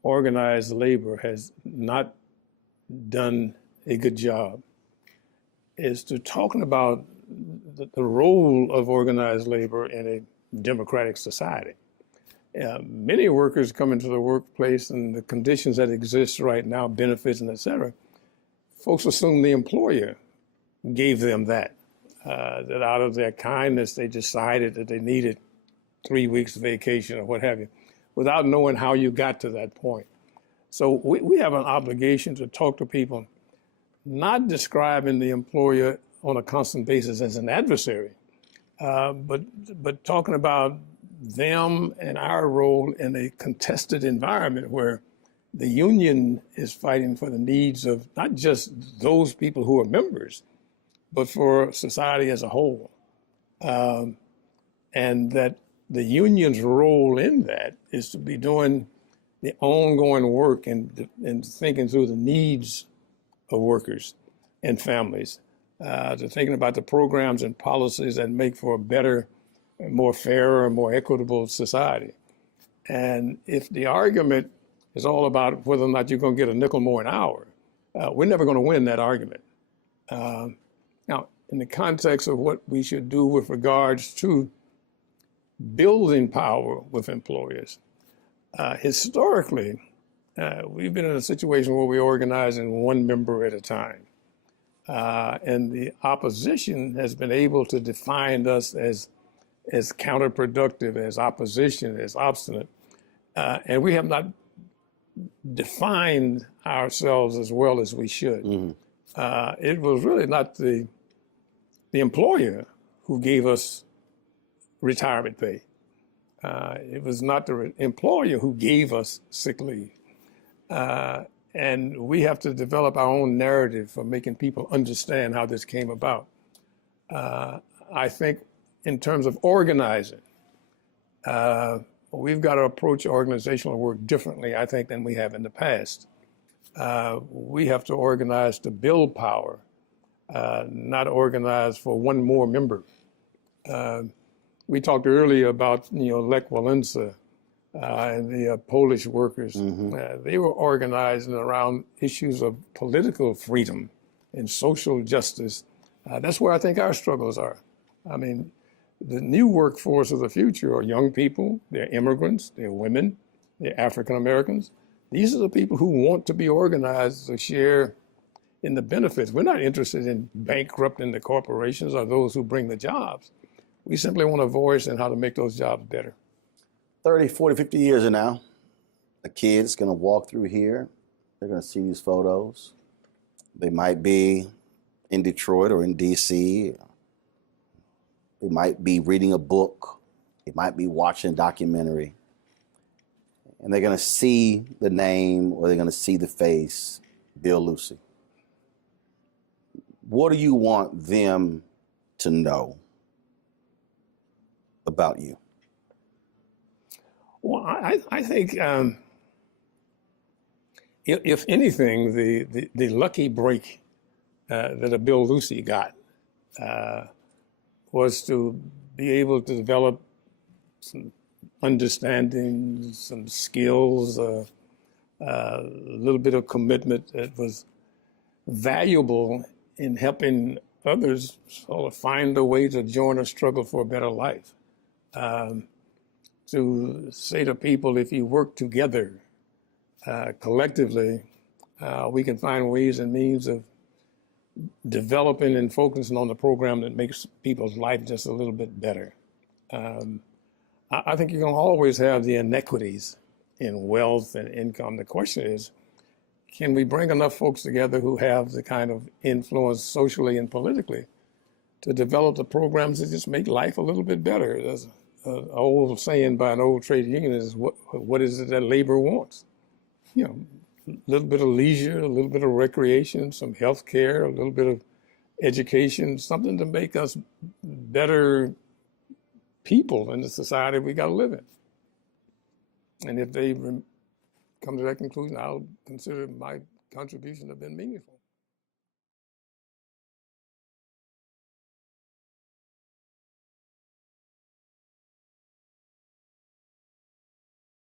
organized labor has not done a good job is to talking about the role of organized labor in a democratic society. Many workers come into the workplace and the conditions that exist right now, benefits and et cetera, folks assume the employer gave them that out of their kindness, they decided that they needed 3 weeks vacation or what have you, without knowing how you got to that point. So we have an obligation to talk to people, not describing the employer on a constant basis as an adversary, but talking about them and our role in a contested environment where the union is fighting for the needs of not just those people who are members, but for society as a whole. And that the union's role in that is to be doing the ongoing work and thinking through the needs of workers and families, to thinking about the programs and policies that make for a better, more fairer, more equitable society. And if the argument is all about whether or not you're going to get a nickel more an hour, we're never going to win that argument. Now, in the context of what we should do with regards to building power with employers, historically, we've been in a situation where we're organizing one member at a time. And the opposition has been able to define us as counterproductive, as opposition, as obstinate. And we have not defined ourselves as well as we should. It was really not the employer who gave us retirement pay. It was not the employer who gave us sick leave. And we have to develop our own narrative for making people understand how this came about. I think in terms of organizing, we've got to approach organizational work differently, I think, than we have in the past. We have to organize to build power, not organize for one more member. We talked earlier about, Lech Walesa and the Polish workers. They were organizing around issues of political freedom and social justice. That's where I think our struggles are. I mean, the new workforce of the future are young people, they're immigrants, they're women, they're African Americans. These are the people who want to be organized to share in the benefits. We're not interested in bankrupting the corporations or those who bring the jobs. We simply want a voice in how to make those jobs better. 30, 40, 50 years from now, a kid's going to walk through here. They're going to see these photos. They might be in Detroit or in D.C. They might be reading a book. They might be watching a documentary. And they're going to see the name or they're going to see the face, Bill Lucey. What do you want them to know about you? Well, I think if anything, the lucky break that a Bill Lucey got was to be able to develop some understanding, some skills, a little bit of commitment that was valuable in helping others sort of find a way to join a struggle for a better life. To say to people, if you work together collectively, we can find ways and means of developing and focusing on the program that makes people's life just a little bit better. I think you're going to always have the inequities in wealth and income. The question is, can we bring enough folks together who have the kind of influence socially and politically to develop the programs that just make life a little bit better? There's an old saying by an old trade union is, what is it that labor wants? A little bit of leisure, a little bit of recreation, some health care, a little bit of education, something to make us better people in the society we got to live in. And if they come to that conclusion, I'll consider my contribution to have been meaningful.